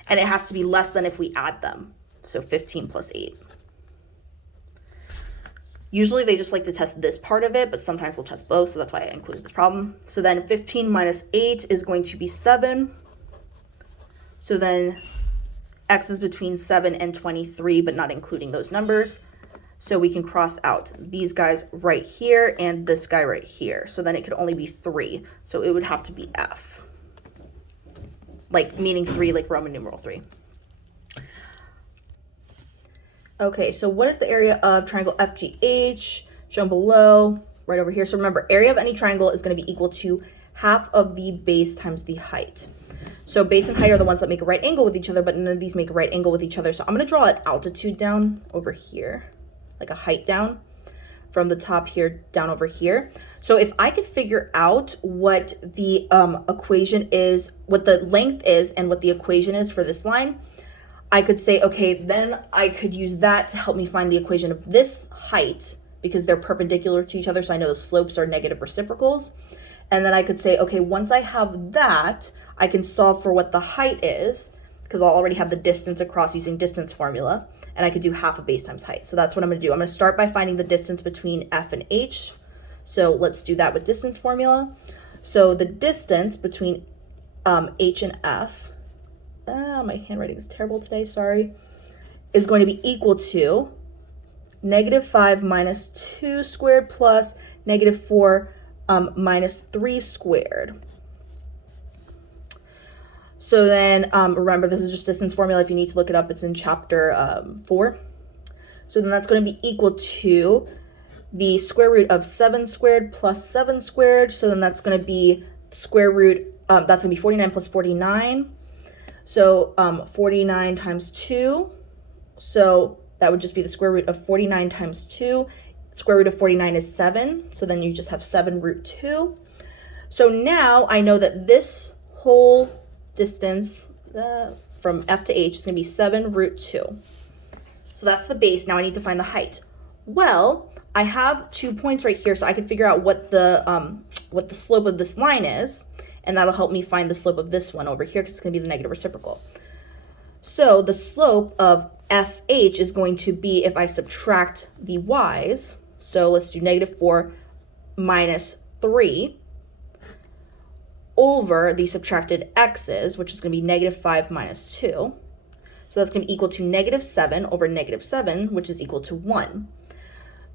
and it has to be less than if we add them. So 15 plus 8. Usually they just like to test this part of it, but sometimes they'll test both, so that's why I included this problem. So then 15 minus 8 is going to be 7. So then x is between 7 and 23, but not including those numbers. So we can cross out these guys right here and this guy right here. So then it could only be 3. So it would have to be f. Like meaning 3, like Roman numeral 3. Okay, so what is the area of triangle FGH? Shown below, right over here. So remember, area of any triangle is going to be equal to half of the base times the height. So base and height are the ones that make a right angle with each other, but none of these make a right angle with each other. So I'm going to draw an altitude down over here, like a height down from the top here down over here. So if I could figure out what the equation is, what the length is and what the equation is for this line, I could say, okay, then I could use that to help me find the equation of this height because they're perpendicular to each other. So I know the slopes are negative reciprocals. And then I could say, okay, once I have that, I can solve for what the height is because I'll already have the distance across using distance formula. And I could do half of base times height. So that's what I'm going to do. I'm going to start by finding the distance between F and H. So let's do that with distance formula. So the distance between H and F, my handwriting is terrible today, sorry, is going to be equal to -5 minus 2 squared plus -4 minus 3 squared. So then remember, this is just distance formula. If you need to look it up, it's in chapter 4. So then that's going to be equal to the square root of 7 squared plus 7 squared. So then that's going to be square root, that's going to be 49 plus 49. So 49 times 2. So that would just be the square root of 49 times 2. Square root of 49 is 7. So then you just have 7 root 2. So now I know that this whole distance from F to H is going to be 7 root 2. So that's the base. Now I need to find the height. Well, I have 2 points right here, so I can figure out what the slope of this line is, and that'll help me find the slope of this one over here because it's going to be the negative reciprocal. So the slope of FH is going to be, if I subtract the y's, so let's do -4 minus 3 over the subtracted x's, which is going to be -5 minus 2. So that's going to be equal to -7 over -7, which is equal to 1.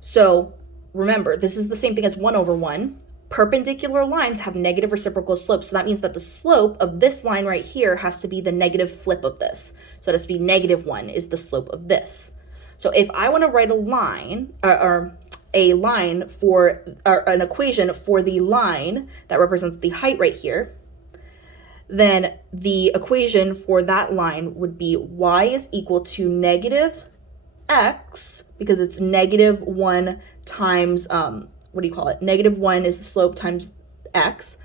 So remember, this is the same thing as 1 over 1. Perpendicular lines have negative reciprocal slopes. So that means that the slope of this line right here has to be the negative flip of this. So it has to be -1 is the slope of this. So if I want to write a line, an equation for the line that represents the height right here, then the equation for that line would be y is equal to -x, because it's -1 times, -1 is the slope times x,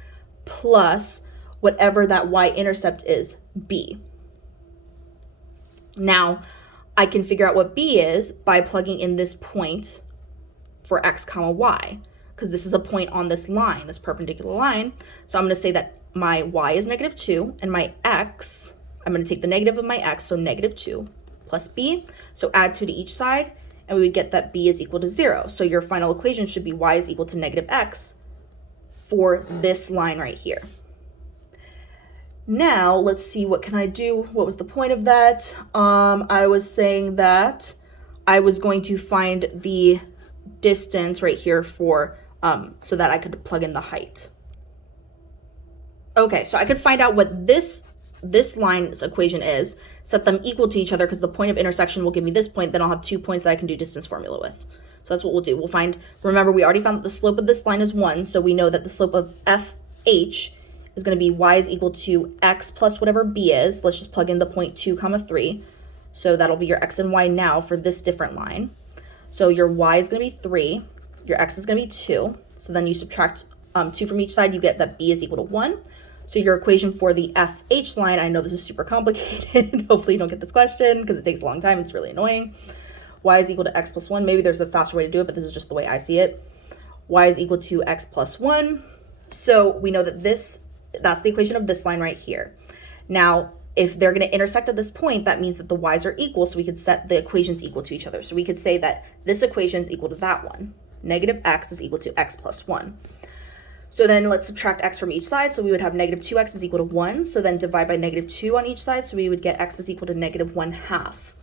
plus whatever that y-intercept is, b. Now, I can figure out what b is by plugging in this point for x comma y, because this is a point on this line, this perpendicular line. So I'm going to say that my y is -2, and my x, I'm going to take the negative of my x, so -2 plus b. So add 2 to each side, and we would get that b is equal to 0. So your final equation should be y is equal to -x for this line right here. Now, let's see, what can I do? What was the point of that? I was saying that I was going to find the distance right here for, so that I could plug in the height. Okay, so I could find out what this line's equation is, set them equal to each other because the point of intersection will give me this point, then I'll have 2 points that I can do distance formula with. So that's what we'll do. We'll find, remember, we already found that the slope of this line is 1, so we know that the slope of FH is going to be y is equal to x plus whatever b is. Let's just plug in the point 2, 3. So that'll be your x and y now for this different line. So your y is going to be 3, your x is going to be 2. So then you subtract 2 from each side, you get that b is equal to 1. So your equation for the FH line, I know this is super complicated. Hopefully you don't get this question because it takes a long time. It's really annoying. Y is equal to x plus 1. Maybe there's a faster way to do it, but this is just the way I see it. Y is equal to x plus 1. So we know that that's the equation of this line right here. Now, if they're going to intersect at this point, that means that the y's are equal, so we could set the equations equal to each other. So we could say that this equation is equal to that one. -x is equal to x plus 1. So then let's subtract x from each side. So we would have -2x is equal to 1. So then divide by -2 on each side. So we would get x is equal to -1/2.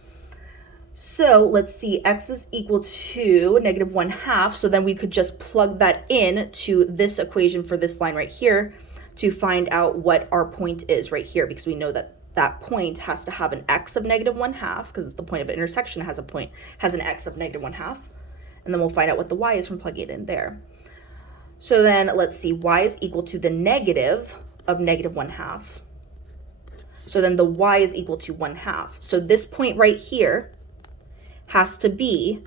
So let's see, x is equal to -1/2. So then we could just plug that in to this equation for this line right here to find out what our point is right here, because we know that that point has to have an x of -1/2 because the point of intersection has an x of -1/2. And then we'll find out what the y is from plugging it in there. So then let's see, y is equal to the negative of -1/2. So then the y is equal to 1/2. So this point right here has to be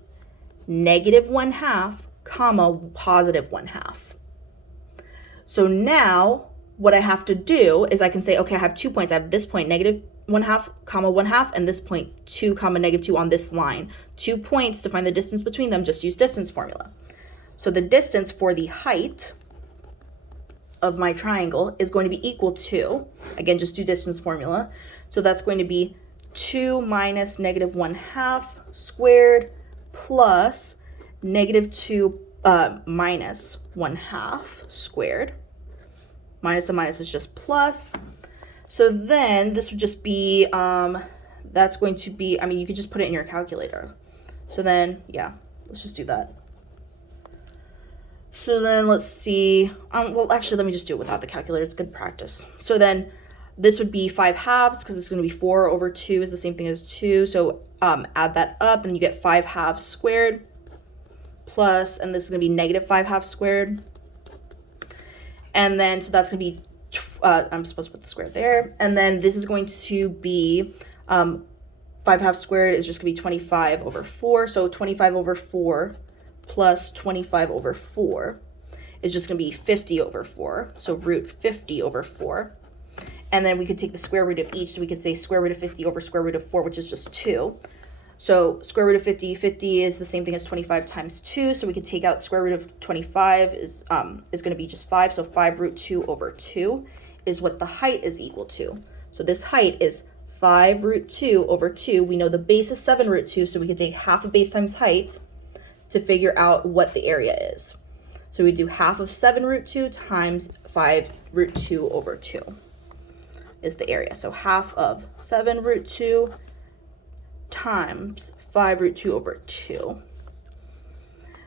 -1/2 comma +1/2. So now what I have to do is I can say, okay, I have 2 points. I have this point -1/2 comma 1/2 and this point 2 comma -2 on this line. 2 points. To find the distance between them, just use distance formula. So the distance for the height of my triangle is going to be equal to, again, just do distance formula. So that's going to be 2 minus -1/2 squared plus -2 minus 1/2 squared. Minus and minus is just plus. So then this would just be, that's going to be, I mean, you could just put it in your calculator. So then, yeah, let's just do that. So then let's see, well, actually, let me just do it without the calculator. It's good practice. So then this would be 5/2 because it's going to be 4 over 2 is the same thing as 2. So add that up and you get 5/2 squared plus, and this is going to be -5/2 squared. And then, so that's going to be, I'm supposed to put the square there. And then this is going to be 5/2 squared is just going to be 25 over 4. So 25 over 4 plus 25 over 4 is just going to be 50 over 4. So root 50 over 4. And then we could take the square root of each. So we could say square root of 50 over square root of 4, which is just 2. So square root of 50 is the same thing as 25 times 2. So we could take out square root of 25 is going to be just 5. So 5 root 2 over 2 is what the height is equal to. So this height is 5 root 2 over 2. We know the base is 7 root 2, so we could take half of base times height to figure out what the area is. So we do half of 7 root 2 times 5 root 2 over 2 is the area. So half of 7 root 2 times 5 root 2 over 2.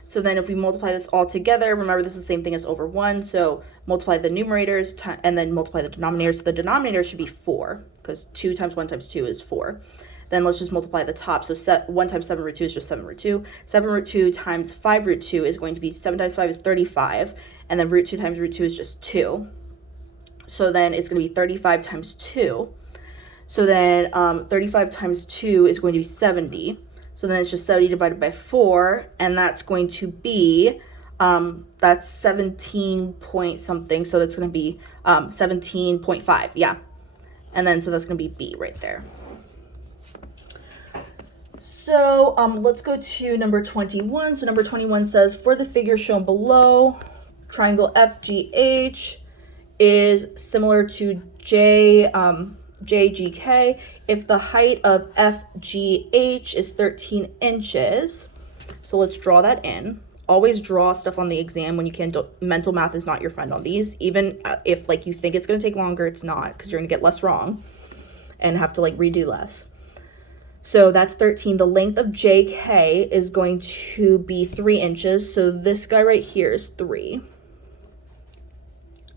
So then if we multiply this all together, remember this is the same thing as over 1, so multiply the numerators and then multiply the denominators. So the denominator should be 4, because 2 times 1 times 2 is 4. Then let's just multiply the top. So 1 times 7 root 2 is just 7 root 2. 7 root 2 times 5 root 2 is going to be 7 times 5 is 35. And then root 2 times root 2 is just 2. So then it's going to be 35 times 2. So then 35 times 2 is going to be 70. So then it's just 70 divided by 4. And that's going to be, that's 17 point something. So that's going to be 17.5. Yeah. And then so that's going to be B right there. So let's go to number 21. So number 21 says, for the figure shown below, triangle FGH, is similar to JGK if the height of FGH is 13 inches. So let's draw that in. Always draw stuff on the exam when you can. Mental math is not your friend on these. Even if like you think it's going to take longer, it's not, because you're going to get less wrong and have to like redo less. So that's 13. The length of JK is going to be 3 inches. So this guy right here is 3.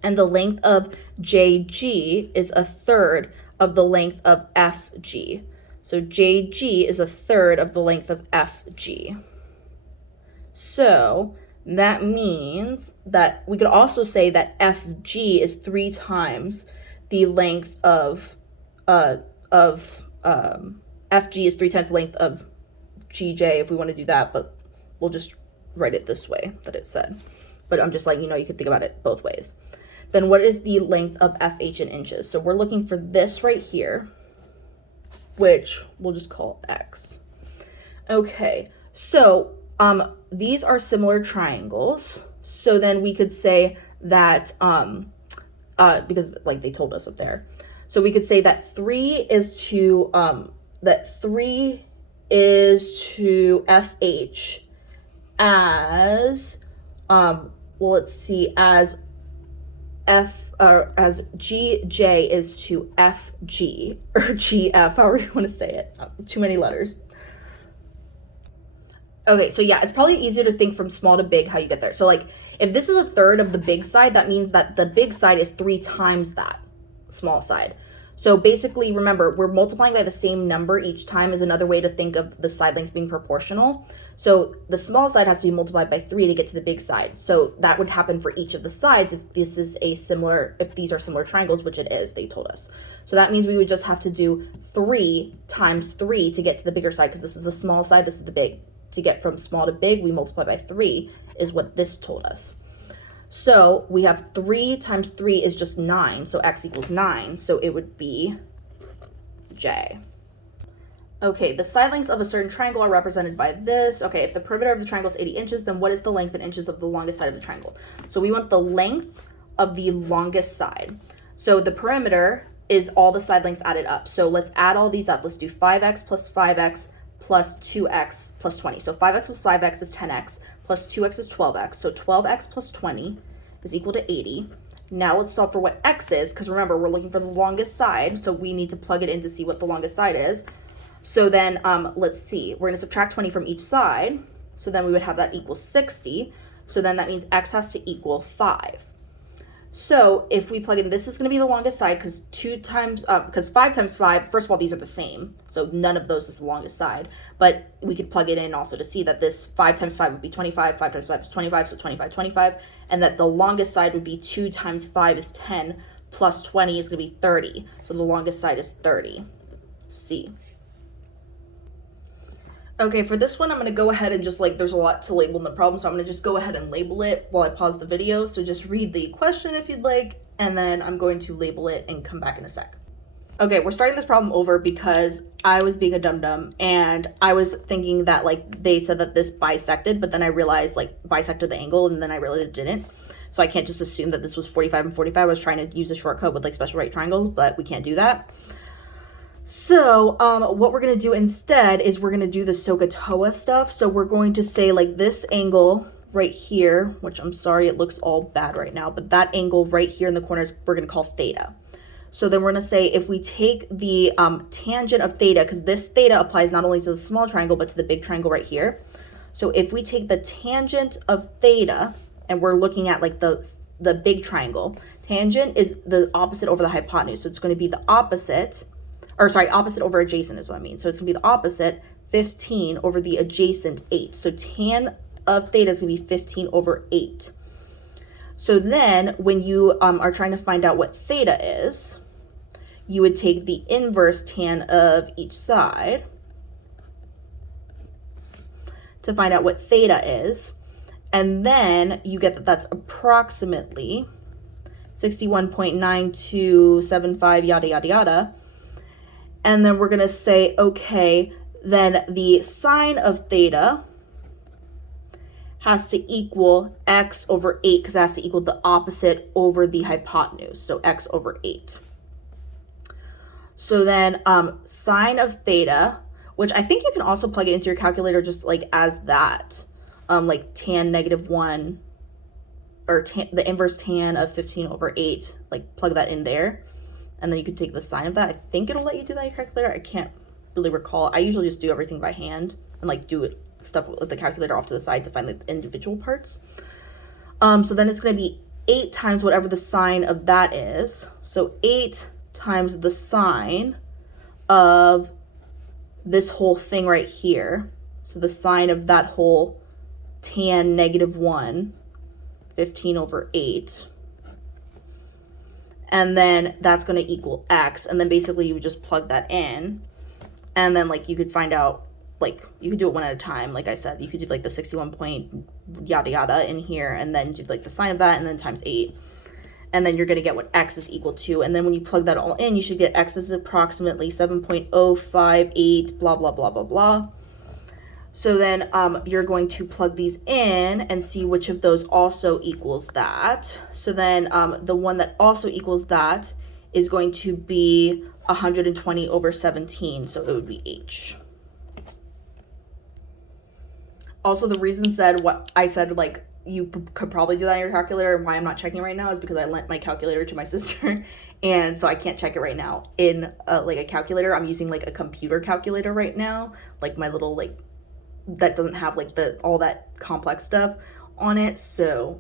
And the length of JG is a third of the length of FG. So JG is a third of the length of FG. So that means that we could also say that FG is 3 times the length of FG is 3 times the length of GJ if we want to do that, but we'll just write it this way that it said. But I'm just letting you know you can think about it both ways. Then what is the length of FH in inches? So we're looking for this right here, which we'll just call X. Okay, so these are similar triangles. So then we could say that, because like they told us up there. So we could say that 3 is to FH as, well, let's see, as GJ is to FG or GF, however you want to say it. Too many letters. Okay, so yeah, it's probably easier to think from small to big how you get there. So like if this is a third of the big side, that means that the big side is 3 times that small side. So basically, remember, we're multiplying by the same number each time is another way to think of the side lengths being proportional. So the small side has to be multiplied by 3 to get to the big side. So that would happen for each of the sides if these are similar triangles, which it is, they told us. So that means we would just have to do 3 times 3 to get to the bigger side, because this is the small side, this is the big. To get from small to big, we multiply by 3 is what this told us. So we have 3 times 3 is just 9, so X equals 9, so it would be J. Okay, the side lengths of a certain triangle are represented by this. Okay, if the perimeter of the triangle is 80 inches, then what is the length in inches of the longest side of the triangle? So we want the length of the longest side. So the perimeter is all the side lengths added up. So let's add all these up. Let's do 5x plus 5x plus 2x plus 20. So 5x plus 5x is 10x, plus 2x is 12x. So 12x plus 20 is equal to 80. Now let's solve for what x is, because remember, we're looking for the longest side, so we need to plug it in to see what the longest side is. So then let's see, we're going to subtract 20 from each side. So then we would have that equal 60. So then that means x has to equal 5. So if we plug in, this is going to be the longest side because 5 times 5, first of all, these are the same. So none of those is the longest side. But we could plug it in also to see that this 5 times 5 would be 25. 5 times 5 is 25, so 25, 25. And that the longest side would be 2 times 5 is 10, plus 20 is going to be 30. So the longest side is 30. C. Okay, for this one, I'm going to go ahead and just there's a lot to label in the problem, so I'm going to just go ahead and label it while I pause the video. So just read the question if you'd like, and then I'm going to label it and come back in a sec. Okay, we're starting this problem over because I was being a dum-dum, and I was thinking that they said that this bisected, but then I realized bisected the angle, and then I realized it didn't. So I can't just assume that this was 45 and 45. I was trying to use a shortcut with special right triangles, but we can't do that. So what we're going to do instead is we're going to do the SOHCAHTOA stuff. So we're going to say this angle right here, which I'm sorry, it looks all bad right now, but that angle right here in the corners, we're going to call theta. So then we're going to say if we take the tangent of theta, because this theta applies not only to the small triangle, but to the big triangle right here. So if we take the tangent of theta, and we're looking at the big triangle, tangent is the opposite over the hypotenuse. So it's going to be the opposite, opposite over adjacent is what I mean. So it's going to be the opposite, 15 over the adjacent 8. So tan of theta is going to be 15 over 8. So then when you are trying to find out what theta is, you would take the inverse tan of each side to find out what theta is. And then you get that that's approximately 61.9275, yada, yada, yada. And then we're going to say, okay, then the sine of theta has to equal x over 8 because it has to equal the opposite over the hypotenuse, so x over 8. So then sine of theta, which I think you can also plug it into your calculator just like as that, like tan -1, or the inverse tan of 15 over 8, like plug that in there. And then you could take the sine of that. I think it'll let you do that in your calculator. I can't really recall. I usually just do everything by hand and like do it stuff with the calculator off to the side to find the individual parts. So then it's going to be 8 times whatever the sine of that is. So 8 times the sine of this whole thing right here. So the sine of that whole tan -1, 15 over 8. And then that's going to equal x. And then basically you would just plug that in. And then like you could find out, like you could do it one at a time. Like I said, you could do like the 61 point yada yada in here and then do like the sine of that and then times 8. And then you're going to get what x is equal to. And then when you plug that all in, you should get x is approximately 7.058 blah, blah, blah, blah, blah. So then you're going to plug these in and see which of those also equals that. So then the one that also equals that is going to be 120 over 17. So it would be h. Also, the reason said what I said, like you could probably do that in your calculator, and why I'm not checking right now is because I lent my calculator to my sister, and so I can't check it right now in like a calculator. I'm using like a computer calculator right now, like my little like that doesn't have like all that complex stuff on it. So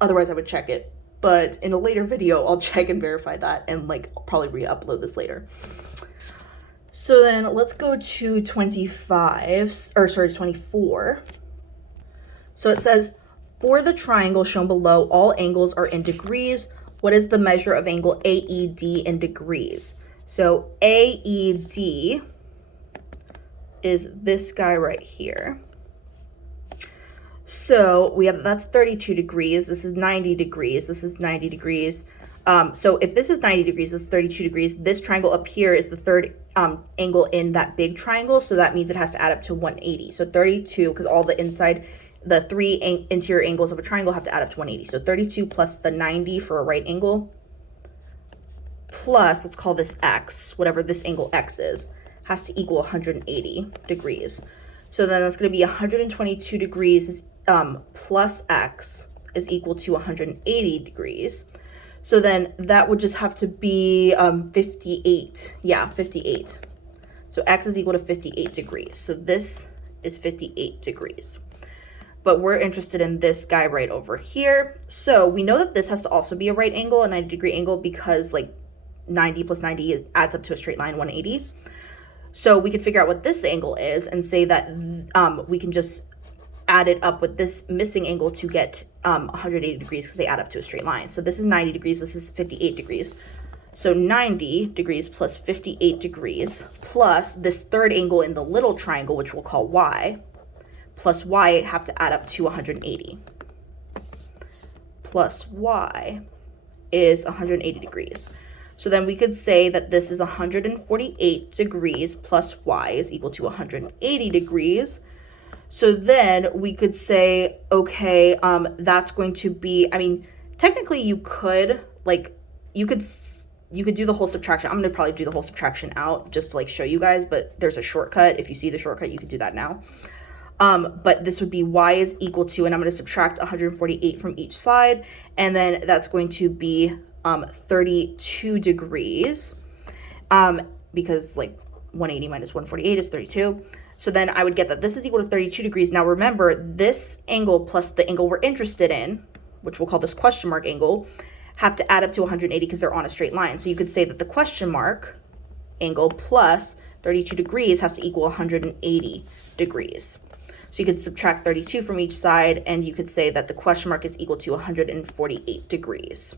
otherwise I would check it, but in a later video I'll check and verify that and like I'll probably re-upload this later. So then let's go to 24. So it says, for the triangle shown below, all angles are in degrees. What is the measure of angle AED in degrees? So AED is this guy right here. So we have, that's 32 degrees. This is 90 degrees. This is 90 degrees. So if this is 90 degrees, this is 32 degrees. This triangle up here is the third angle in that big triangle. So that means it has to add up to 180. So 32, because all the inside, the three interior angles of a triangle have to add up to 180. So 32 plus the 90 for a right angle, plus, let's call this x, whatever this angle x is, has to equal 180 degrees. So then that's going to be 122 degrees is, plus x is equal to 180 degrees. So then that would just have to be 58. Yeah, 58. So x is equal to 58 degrees. So this is 58 degrees. But we're interested in this guy right over here. So we know that this has to also be a right angle, a 90-degree angle, because like 90 plus 90 adds up to a straight line, 180. So we could figure out what this angle is and say that we can just add it up with this missing angle to get 180 degrees because they add up to a straight line. So this is 90 degrees, this is 58 degrees. So 90 degrees plus 58 degrees plus this third angle in the little triangle, which we'll call y, plus y have to add up to 180. Plus y is 180 degrees. So then we could say that this is 148 degrees plus y is equal to 180 degrees. So then we could say, okay, that's going to be, I mean, technically you could, like, you could do the whole subtraction. I'm going to probably do the whole subtraction out just to like show you guys, but there's a shortcut. If you see the shortcut, you could do that now. But this would be y is equal to, and I'm going to subtract 148 from each side, and then that's going to be 32 degrees, because like 180 minus 148 is 32. So then I would get that this is equal to 32 degrees. Now remember, this angle plus the angle we're interested in, which we'll call this question mark angle, have to add up to 180 because they're on a straight line. So you could say that the question mark angle plus 32 degrees has to equal 180 degrees. So you could subtract 32 from each side, and you could say that the question mark is equal to 148 degrees.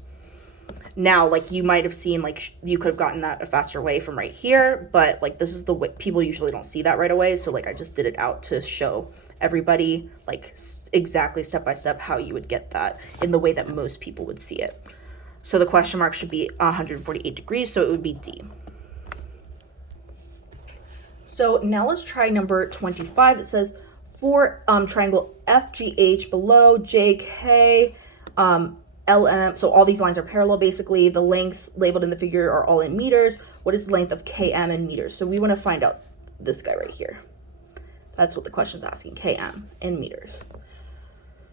Now, like you might have seen, like you could have gotten that a faster way from right here, but like this is the way people usually don't see that right away. So like I just did it out to show everybody like exactly step by step how you would get that in the way that most people would see it. So the question mark should be 148 degrees, so it would be D. So now let's try number 25. It says, for triangle FGH below, JK, LM, so all these lines are parallel basically. The lengths labeled in the figure are all in meters. What is the length of KM in meters? So we want to find out this guy right here. That's what the question's asking, KM in meters.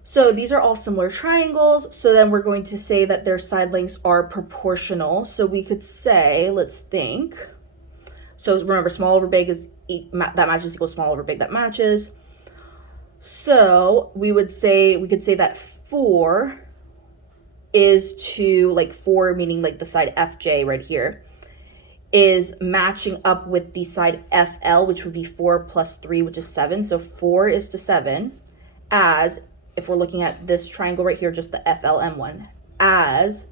So these are all similar triangles. So then we're going to say that their side lengths are proportional. So we could say, let's think. So remember, small over big is that matches equals small over big that matches. So we could say that 4 is to, like 4 meaning like the side FJ right here, is matching up with the side FL, which would be 4 plus 3, which is 7. So 4 is to 7, as if we're looking at this triangle right here, just the FLM one, as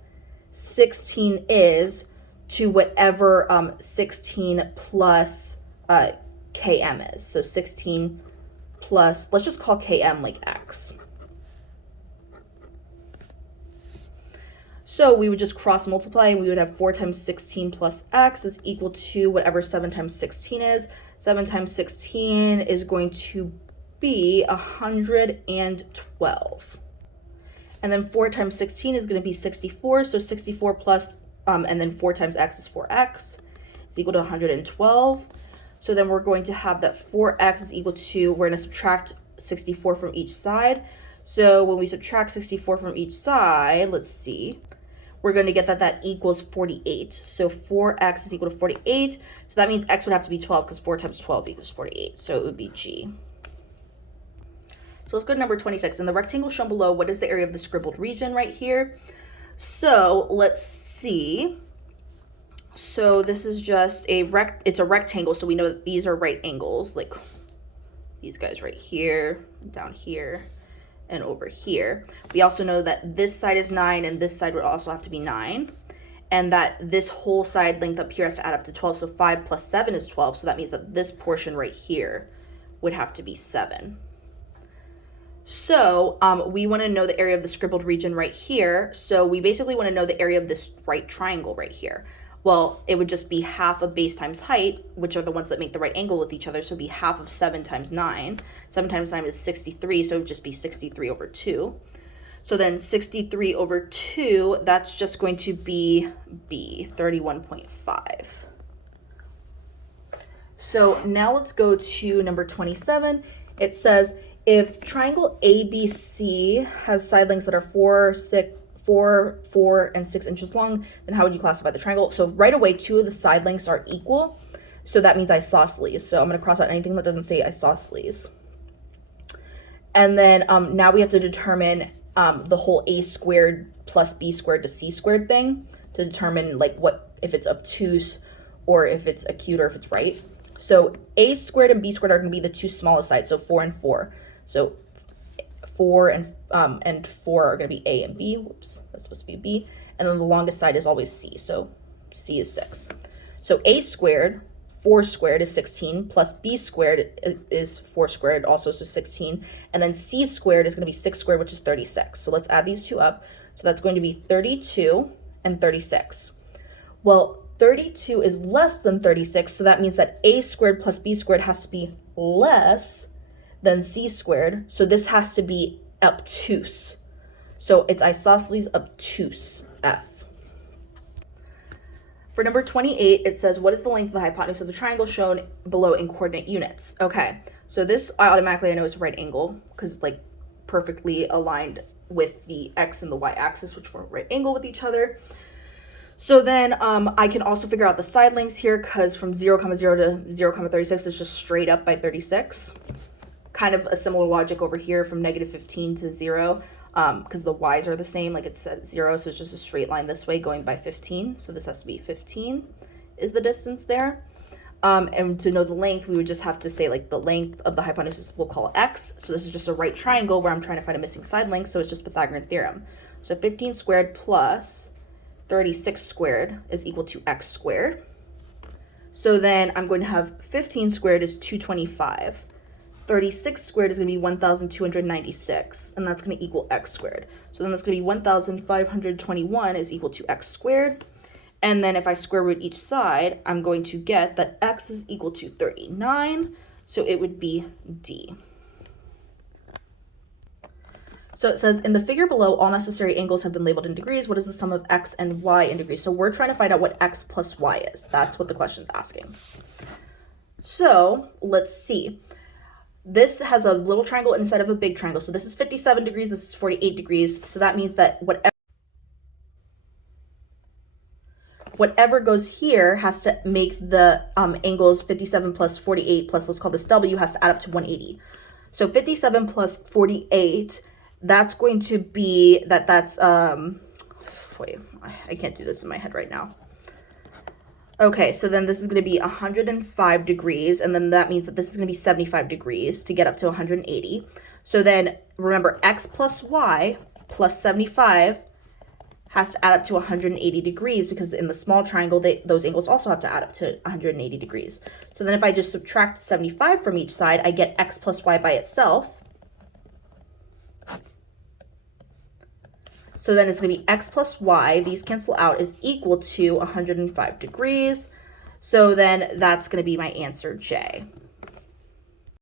16 is to whatever 16 plus KM is. So 16 plus, let's just call KM like X. So we would just cross multiply and we would have 4 times 16 plus X is equal to whatever 7 times 16 is. 7 times 16 is going to be 112. And then 4 times 16 is going to be 64. So 64 plus, and then 4 times X is 4X is equal to 112. So then we're going to have that 4X is equal to, we're going to subtract 64 from each side. So when we subtract 64 from each side, let's see, we're going to get that equals 48. So 4X is equal to 48. So that means X would have to be 12 because 4 times 12 equals 48. So it would be G. So let's go to number 26. In the rectangle shown below, what is the area of the scribbled region right here? So let's see. So this is just it's a rectangle. So we know that these are right angles, like these guys right here, down here, and over here. We also know that this side is 9 and this side would also have to be 9. And that this whole side length up here has to add up to 12. So 5 plus 7 is 12. So that means that this portion right here would have to be 7. So we want to know the area of the scribbled region right here. So we basically want to know the area of this right triangle right here. Well, it would just be half of base times height, which are the ones that make the right angle with each other. So it'd be half of 7 times 9. 7 times 9 is 63, so it would just be 63 over 2. So then 63 over 2, that's just going to be B, 31.5. So now let's go to number 27. It says, if triangle ABC has side lengths that are 4, and 6 inches long, then how would you classify the triangle? So right away, 2 of the side lengths are equal. So that means isosceles. So I'm going to cross out anything that doesn't say isosceles. And then now we have to determine the whole a squared plus b squared to c squared thing to determine like what, if it's obtuse or if it's acute or if it's right. So a squared and b squared are going to be the two smallest sides. So 4 and 4. So 4 and 4 are going to be A and B. Whoops, that's supposed to be B. And then the longest side is always C. So C is 6. So A squared, 4 squared is 16, plus B squared is 4 squared also, so 16. And then C squared is going to be 6 squared, which is 36. So let's add these two up. So that's going to be 32 and 36. Well, 32 is less than 36, so that means that A squared plus B squared has to be less than C squared. So this has to be obtuse. So it's isosceles obtuse, F. For number 28, it says, what is the length of the hypotenuse of the triangle shown below in coordinate units? Okay, so this I automatically know is a right angle because it's like perfectly aligned with the X and the Y axis, which form a right angle with each other. So then I can also figure out the side lengths here because from 0, 0 to 0, 36 is just straight up by 36. Kind of a similar logic over here from negative 15 to 0 because the y's are the same, like it's at 0, so it's just a straight line this way going by 15. So this has to be 15 is the distance there. And to know the length, we would just have to say like the length of the hypotenuse we'll call x. So this is just a right triangle where I'm trying to find a missing side length, so it's just Pythagorean theorem. So 15 squared plus 36 squared is equal to x squared. So then I'm going to have 15 squared is 225. 36 squared is going to be 1,296, and that's going to equal x squared. So then that's going to be 1,521 is equal to x squared. And then if I square root each side, I'm going to get that x is equal to 39, so it would be D. So it says, in the figure below, all necessary angles have been labeled in degrees. What is the sum of x and y in degrees? So we're trying to find out what x plus y is. That's what the question's asking. So let's see. This has a little triangle inside of a big triangle. So this is 57 degrees, this is 48 degrees. So that means that whatever goes here has to make the angles 57 plus 48 plus, let's call this W, has to add up to 180. So 57 plus 48, that's going to be, wait, I can't do this in my head right now. Okay, so then this is going to be 105 degrees, and then that means that this is going to be 75 degrees to get up to 180. So then remember, x plus y plus 75 has to add up to 180 degrees, because in the small triangle, those angles also have to add up to 180 degrees. So then if I just subtract 75 from each side, I get x plus y by itself. So then it's going to be x plus y, these cancel out, is equal to 105 degrees. So then that's going to be my answer, J.